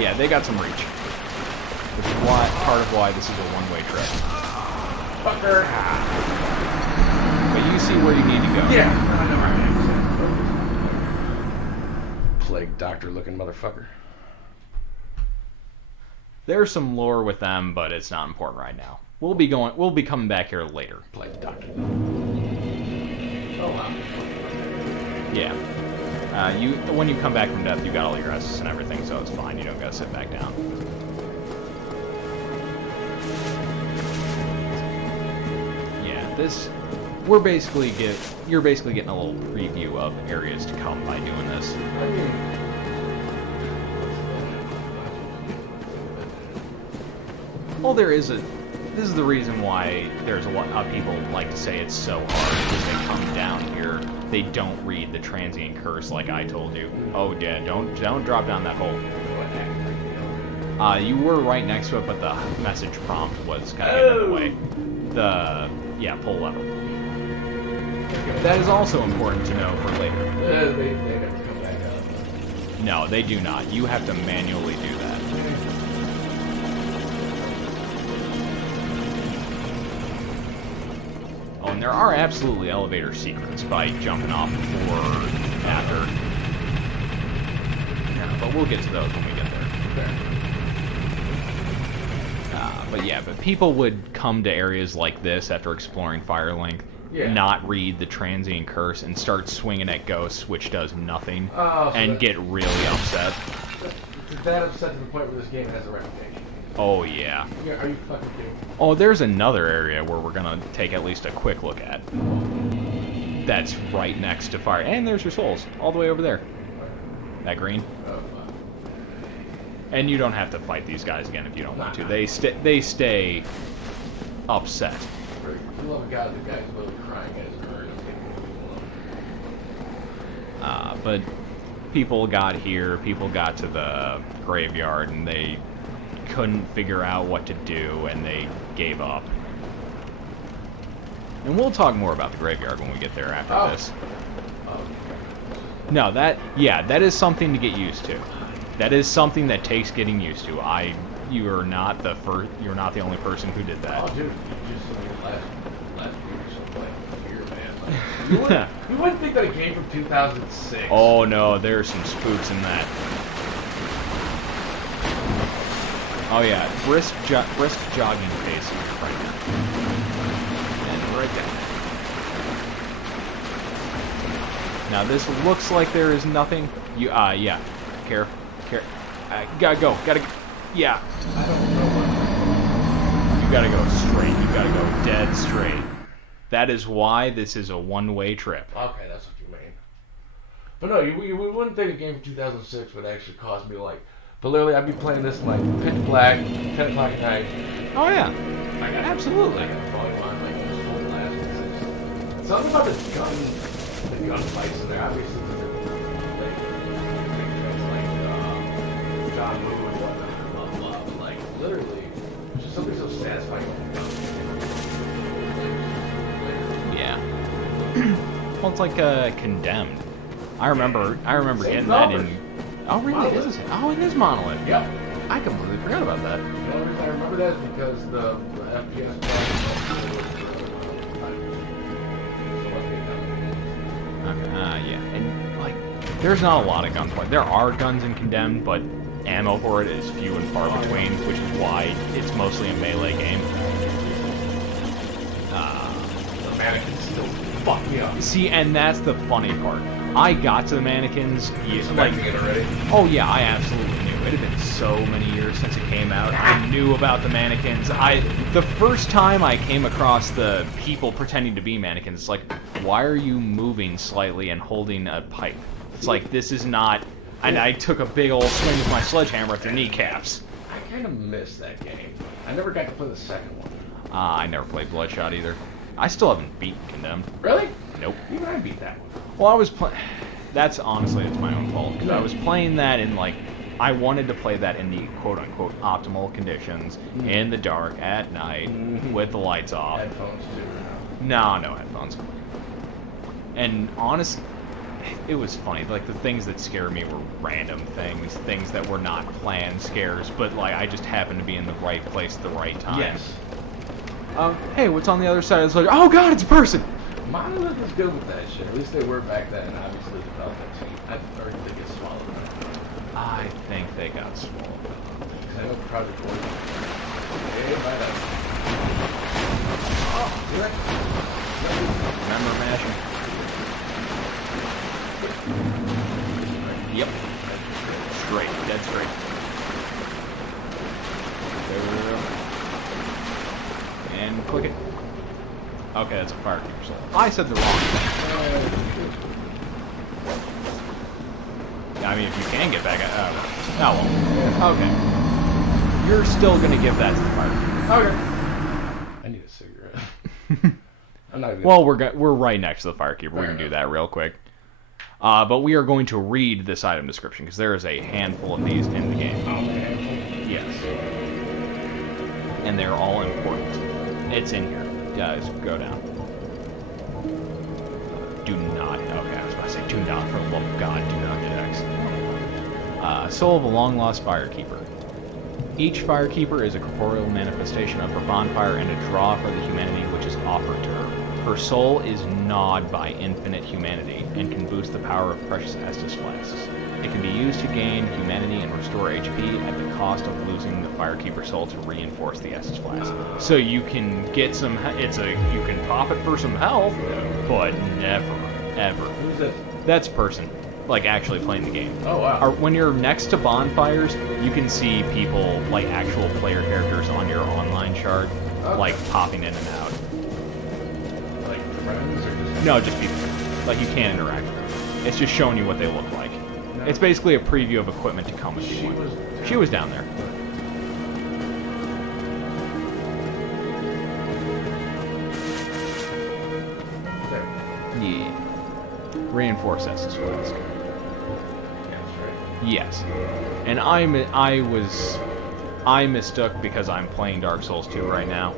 Yeah, they got some reach. Which is why, part of why this is a one-way trip. Fucker. But you see where you need to go. Yeah. Plague doctor looking motherfucker. There's some lore with them, but it's not important right now. We'll be coming back here later. Plague doctor. Oh wow. Yeah. When you come back from death, you got all your S's and everything, so it's fine. You don't gotta sit back down. Yeah, you're basically getting a little preview of areas to come by doing this. Well, this is the reason why there's a lot of people like to say it's so hard, because they come down here, they don't read the transient curse like I told you. Oh yeah, don't drop down that hole. You were right next to it, but the message prompt was kind of in the way. Pull lever. That is also important to know for later. They have to come back up. No, they do not. You have to manually do that. Oh, and there are absolutely elevator secrets by jumping off before or after. Yeah, but we'll get to those when we get there. Okay. But Yeah, but people would come to areas like this after exploring Firelink, not read the transient curse, and start swinging at ghosts, which does nothing, and get really upset. It's that upset to the point where this game has a reputation. Oh, yeah. Are you fucking kidding me? Oh, there's another area where we're going to take at least a quick look at. That's right next to fire. And there's your souls, all the way over there. That green. Oh, fuck. And you don't have to fight these guys again if you don't want to. They stay upset. For the love of God, the guy's literally crying at his urn. But people got here, people got to the graveyard, and they couldn't figure out what to do, and they gave up. And we'll talk more about the graveyard when we get there after this. No, that is something to get used to. That is something that takes getting used to. You are not the first. You're not the only person who did that. Oh, dude, you just last week or something like Fear, man. Like, you wouldn't think that a game from 2006. Oh no, there's some spooks in that. Oh yeah, brisk jogging pace right now. And right there. Now this looks like there is nothing. Yeah. Careful. Gotta, yeah. I don't know what. You gotta go straight. You gotta go dead straight. That is why this is a one-way trip. Okay, that's what you mean. But no, you wouldn't think a game from 2006 would actually cause me like. But literally, I'd be playing this in like pitch black, 10 o'clock at night. Oh yeah, absolutely. I got volume on, like this full blast. Something about the gun fights in there. Obviously, like big fans like John Woo and whatnot, blah blah. But like literally, it's just something so satisfying. Yeah. Well, it's like Condemned. I remember getting that in. Oh really? Monolith. It is Monolith. Yep. I completely forgot about that. The only reason I remember that is because the FPS Yeah, and like, there's not a lot of gunplay. There are guns in Condemned, but ammo for it is few and far between, which is why it's mostly a melee game. the mannequins still fuck me up. See, and that's the funny part. I got to the mannequins, like, Expecting it already. oh yeah, I absolutely knew. It had been so many years since it came out. I knew about the mannequins. The first time I came across the people pretending to be mannequins, it's like, why are you moving slightly and holding a pipe? It's like, this is not... And I took a big old swing with my sledgehammer at their kneecaps. I kind of missed that game. I never got to play the second one. I never played Bloodshot either. I still haven't beaten Condemned. Really? Nope. Even I beat that one. Well, I was playing... It's my own fault, because I was playing that in, like... I wanted to play that in the quote-unquote optimal conditions, in the dark, at night, with the lights off. Headphones too. No headphones. And honestly, it was funny. Like, the things that scared me were random things that were not planned scares, but, like, I just happened to be in the right place at the right time. Yes. Hey, what's on the other side? It's like, oh god, it's a person! Monolith is good with that shit. At least they were back then, and obviously development team. Or did they get swallowed up? I think they got swallowed. I know Project Boy. Hey, by that. Oh, you Remember mashing? Yep. Straight. Dead straight. And click it. Okay, that's a firekeeper soul. I said the wrong thing. I mean, if you can get back, well. Okay. You're still gonna give that to the firekeeper. Okay. I need a cigarette. I'm not even Well, we're right next to the firekeeper. We can do that real quick. But we are going to read this item description because there is a handful of these in the game. Yes. And they're all important. It's in here. Guys, go down. Do not. Okay, I was about to say, do not, for the love of God, do not get X. Soul of a long-lost firekeeper. Each firekeeper is a corporeal manifestation of her bonfire and a draw for the humanity which is offered to her. Her soul is gnawed by infinite humanity and can boost the power of precious Estus flasks. It can be used to gain humanity and restore HP at the cost of losing the Firekeeper soul to reinforce the Estus Flask. So you can get some. You can pop it for some health, but never, ever. Who's this? That's person, like actually playing the game. Oh, wow. When you're next to bonfires, you can see people, like actual player characters on your online chart, like popping in and out. Like friends or just... No, just people. Like you can't interact with them. It's just showing you what they look like. No. It's basically a preview of equipment to come if you want. She was down there. Yeah. Reinforce Estus Flask. Yes. And I mistook because I'm playing Dark Souls 2 right now.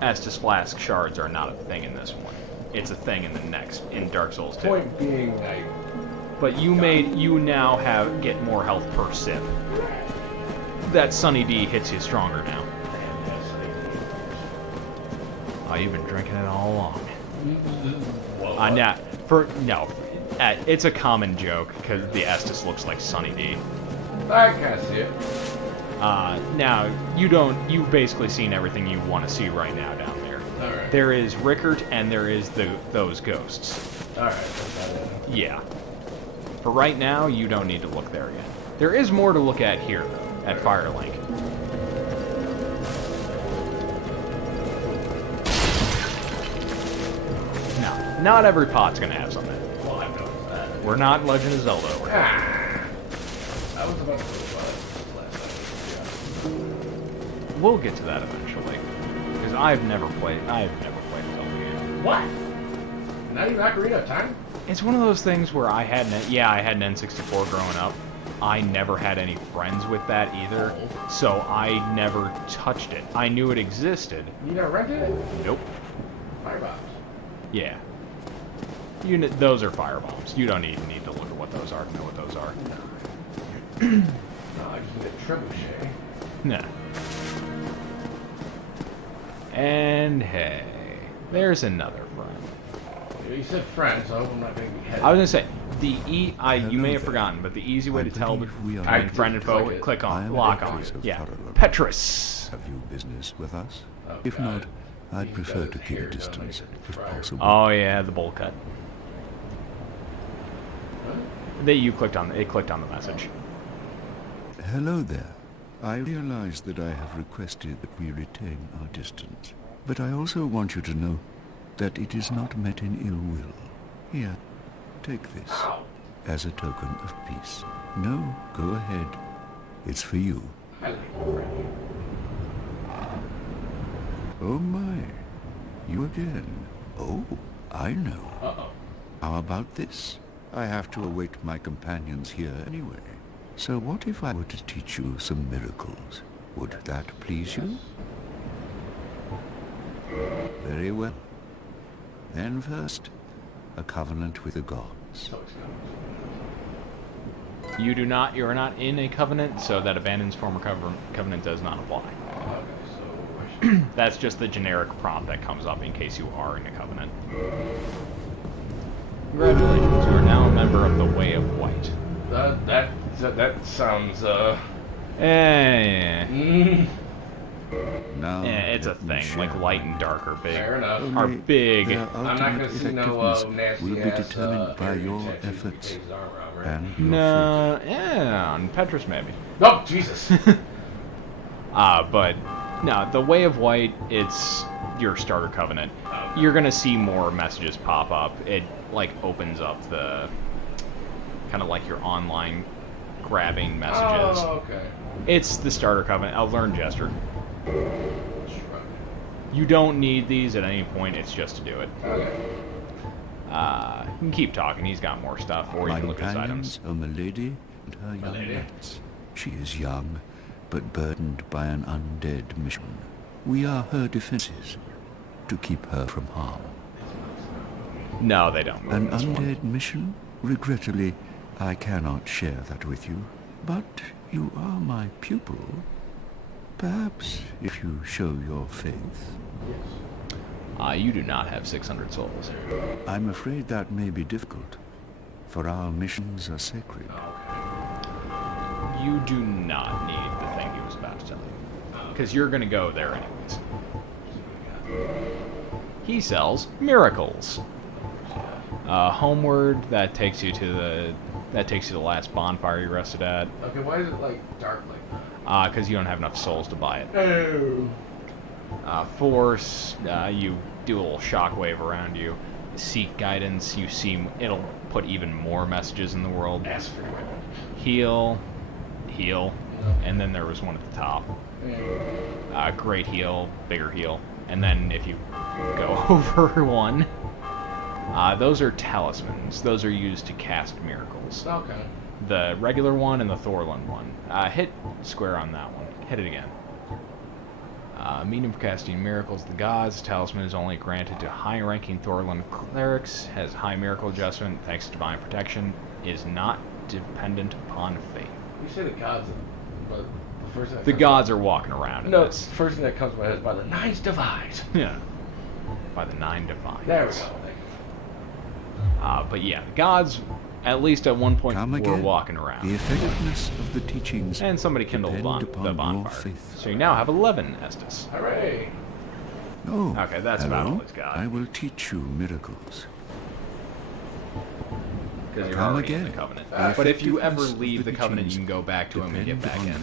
Estus Flask shards are not a thing in this one. It's a thing in Dark Souls 2. Point being, like... But you now get more health per sip. That Sunny D hits you stronger now. Oh, you've been drinking it all along. It's a common joke because the Estus looks like Sunny D. I can't see it. Now you've basically seen everything you want to see right now down there. Alright. There is Rickert and there is those ghosts. Alright. Yeah. For right now, you don't need to look there yet. There is more to look at here, though, at Firelink. No, not every pot's gonna have something. Well, I've noticed that. We're not in Legend of Zelda. I was about to say last time. We'll get to that eventually. Because I've never played a Zelda game. What? Not even Ocarina of Time? It's one of those things where I had an N64 growing up. I never had any friends with that either, so I never touched it. I knew it existed. You never rented it? Nope. Firebombs. Yeah. Those are firebombs. You don't even need to look at what those are to know what those are. No, I just need a trebuchet. Nah. And hey, there's another friend. You said friends, so I'm not going to be headed. I was gonna say you may have forgotten, but the easy way to tell between friend and foe, click on, lock on. Yeah, Petrus. Have you business with us? Oh, If God. not, I'd He prefer does to keep hair, a don't distance, he? if Friar. possible. Oh yeah, the bowl cut. That you clicked on. It clicked on the message. Hello there. I realize that I have requested that we retain our distance, but I also want you to know that it is not met in ill will. Here, take this as a token of peace. No, go ahead. It's for you. I like already. Oh my, you again. Oh, I know. Uh-oh. How about this? I have to await my companions here anyway. So what if I were to teach you some miracles? Would that please you? Very well. Then first, a covenant with the gods. You are not in a covenant, so that abandons former covenant does not apply. Okay, so... That's just the generic prompt that comes up in case you are in a covenant. Congratulations, you are now a member of the Way of White. That sounds, Now, it's a let me thing. share Like light and dark are big. fair enough. Are big. Their I'm not ultimate gonna see no effectiveness nasty will be ass, determined by area your tattoos efforts with his arm around, right? and your No, yeah, on Petrus maybe. Oh, Jesus! But no, the Way of White, it's your starter covenant. You're gonna see more messages pop up. It like opens up the kind of like your online grabbing messages. Oh, okay. It's the starter covenant. I'll learn Jester. Shrug. You don't need these at any point. It's just to do it. Okay. You can keep talking. He's got more stuff, or you My can look at his items. companions are Milady and her young Milady? knights. She is young, but burdened by an undead mission. We are her defenses, to keep her from harm. No, they don't. An This one. undead mission? Regrettably, I cannot share that with you. But you are my pupil. Perhaps if you show your faith. You do not have 600 souls. I'm afraid that may be difficult. for our missions are sacred. You do not need the thing he was about to tell you. Because you're going to go there anyways. He sells miracles. Homeward, that takes you to the last bonfire you rested at. Okay, why is it like dark like that? Because you don't have enough souls to buy it. Oh. Force, you do a little shockwave around you. Seek guidance, you see it'll put even more messages in the world. Ask for it. Heal, and then there was one at the top. Great heal, bigger heal, and then if you go over one, those are talismans. Those are used to cast miracles. Okay. The regular one and the Thorlin one. Hit square on that one. Hit it again. Medium for casting miracles. The gods. Talisman is only granted to high-ranking Thorlin clerics. Has high miracle adjustment thanks to divine protection. Is not dependent upon faith. You say the gods, but the first thing that The comes gods are walking around. No, In the this. first thing that comes to my head is by the Nine's Devise. Yeah. By the 9 divines. There we go. Thank you. But yeah, the gods, at least at one point, Come were again. walking The around. effectiveness of the teachings And somebody kindled depend the upon your bonfire. faith. So you now have 11 Estus. Hooray! Oh, Okay, that's about hello. all it's got. I will teach you miracles. Because you're Come already in the again. Covenant. The But if you ever effectiveness of leave the the Covenant, you teachings can go back to him and get back depend in. upon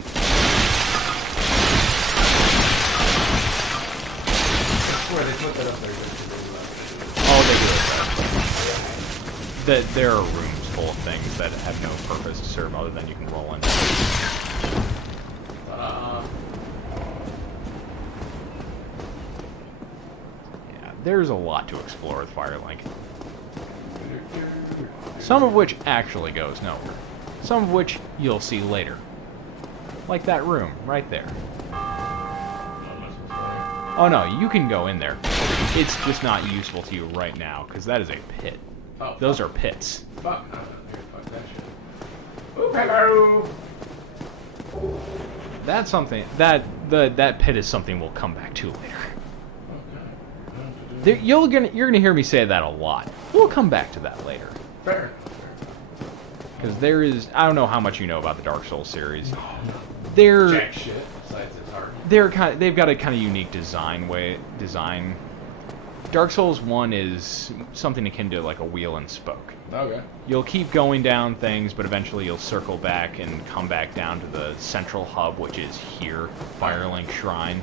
I swear they put that up there just because Oh, they do. There are rooms full of things that have no purpose to serve other than you can roll in. Yeah, there's a lot to explore with Firelink. Some of which actually goes nowhere. Some of which you'll see later. Like that room, right there. Oh no, you can go in there. It's just not useful to you right now, because that is a pit. Oh, Those are pits. fuck. I'm not here. Fuck that shit. Oop, hello! That's something that pit is something we'll come back to later. You're gonna hear me say that a lot. We'll come back to that later. Fair. Because there is, I don't know how much you know about the Dark Souls series. They're Jack shit, besides it's hard. they've got a kind of unique design. Dark Souls 1 is something akin to like a wheel and spoke. Okay. You'll keep going down things, but eventually you'll circle back and come back down to the central hub, which is here, Firelink Shrine.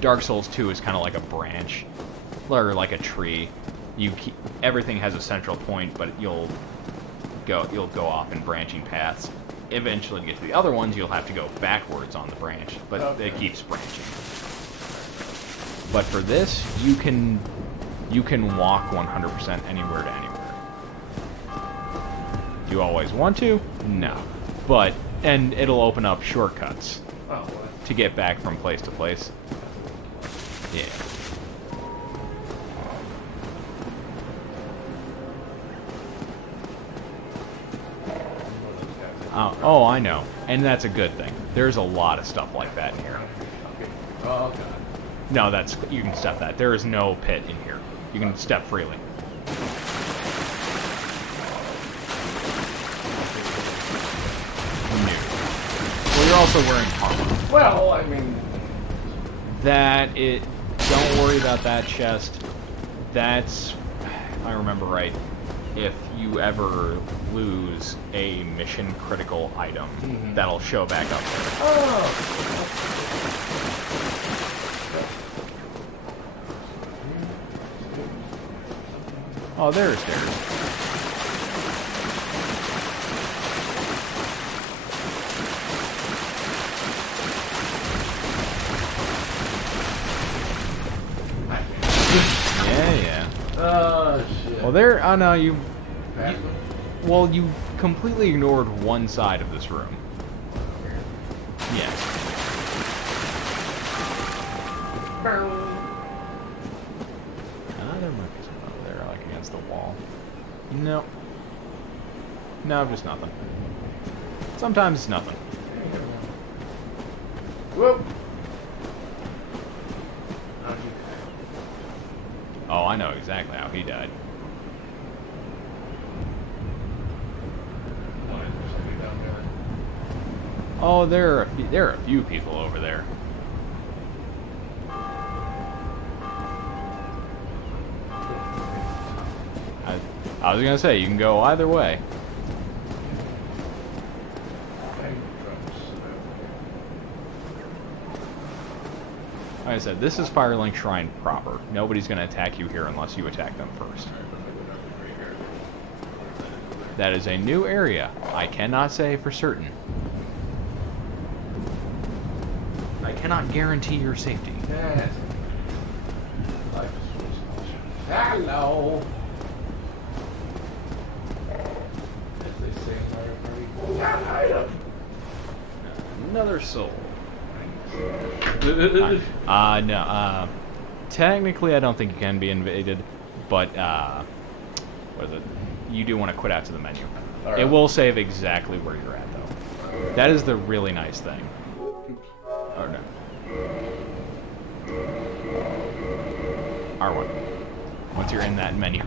Dark Souls 2 is kind of like a branch, or like a tree. Everything has a central point, but you'll go off in branching paths. Eventually, to get to the other ones, you'll have to go backwards on the branch, but it keeps branching. But for this, you can walk 100% anywhere to anywhere. You always want to? No. And it'll open up shortcuts Oh, what? to get back from place to place. Yeah. Oh, I know. And that's a good thing. There's a lot of stuff like that in here. Oh, God. No, you can step that. There is no pit in here. You can step freely. No. Well, you're also wearing armor. Well, I mean... Don't worry about that chest. That's, if I remember right, if you ever lose a mission critical item, that'll show back up there. Oh! Oh, there's stairs. Yeah. Oh, shit. Well, oh no, well, you completely ignored one side of this room. Yes. There might be something over there, like against the wall. No. No, just nothing. Sometimes it's nothing. Whoop! Oh, I know exactly how he died. Oh, there are a few people over there. I was gonna say, you can go either way. Like I said, this is Firelink Shrine proper. Nobody's gonna attack you here unless you attack them first. That is a new area. I cannot say for certain. I cannot guarantee your safety. Yes. Hello. As they say in Mario Party. Got item. Another soul. No. Technically, I don't think you can be invaded, but what is it? You do want to quit out to the menu. Right. It will save exactly where you're at, though. That is the really nice thing. Oh no. R1. Once you're in that menu.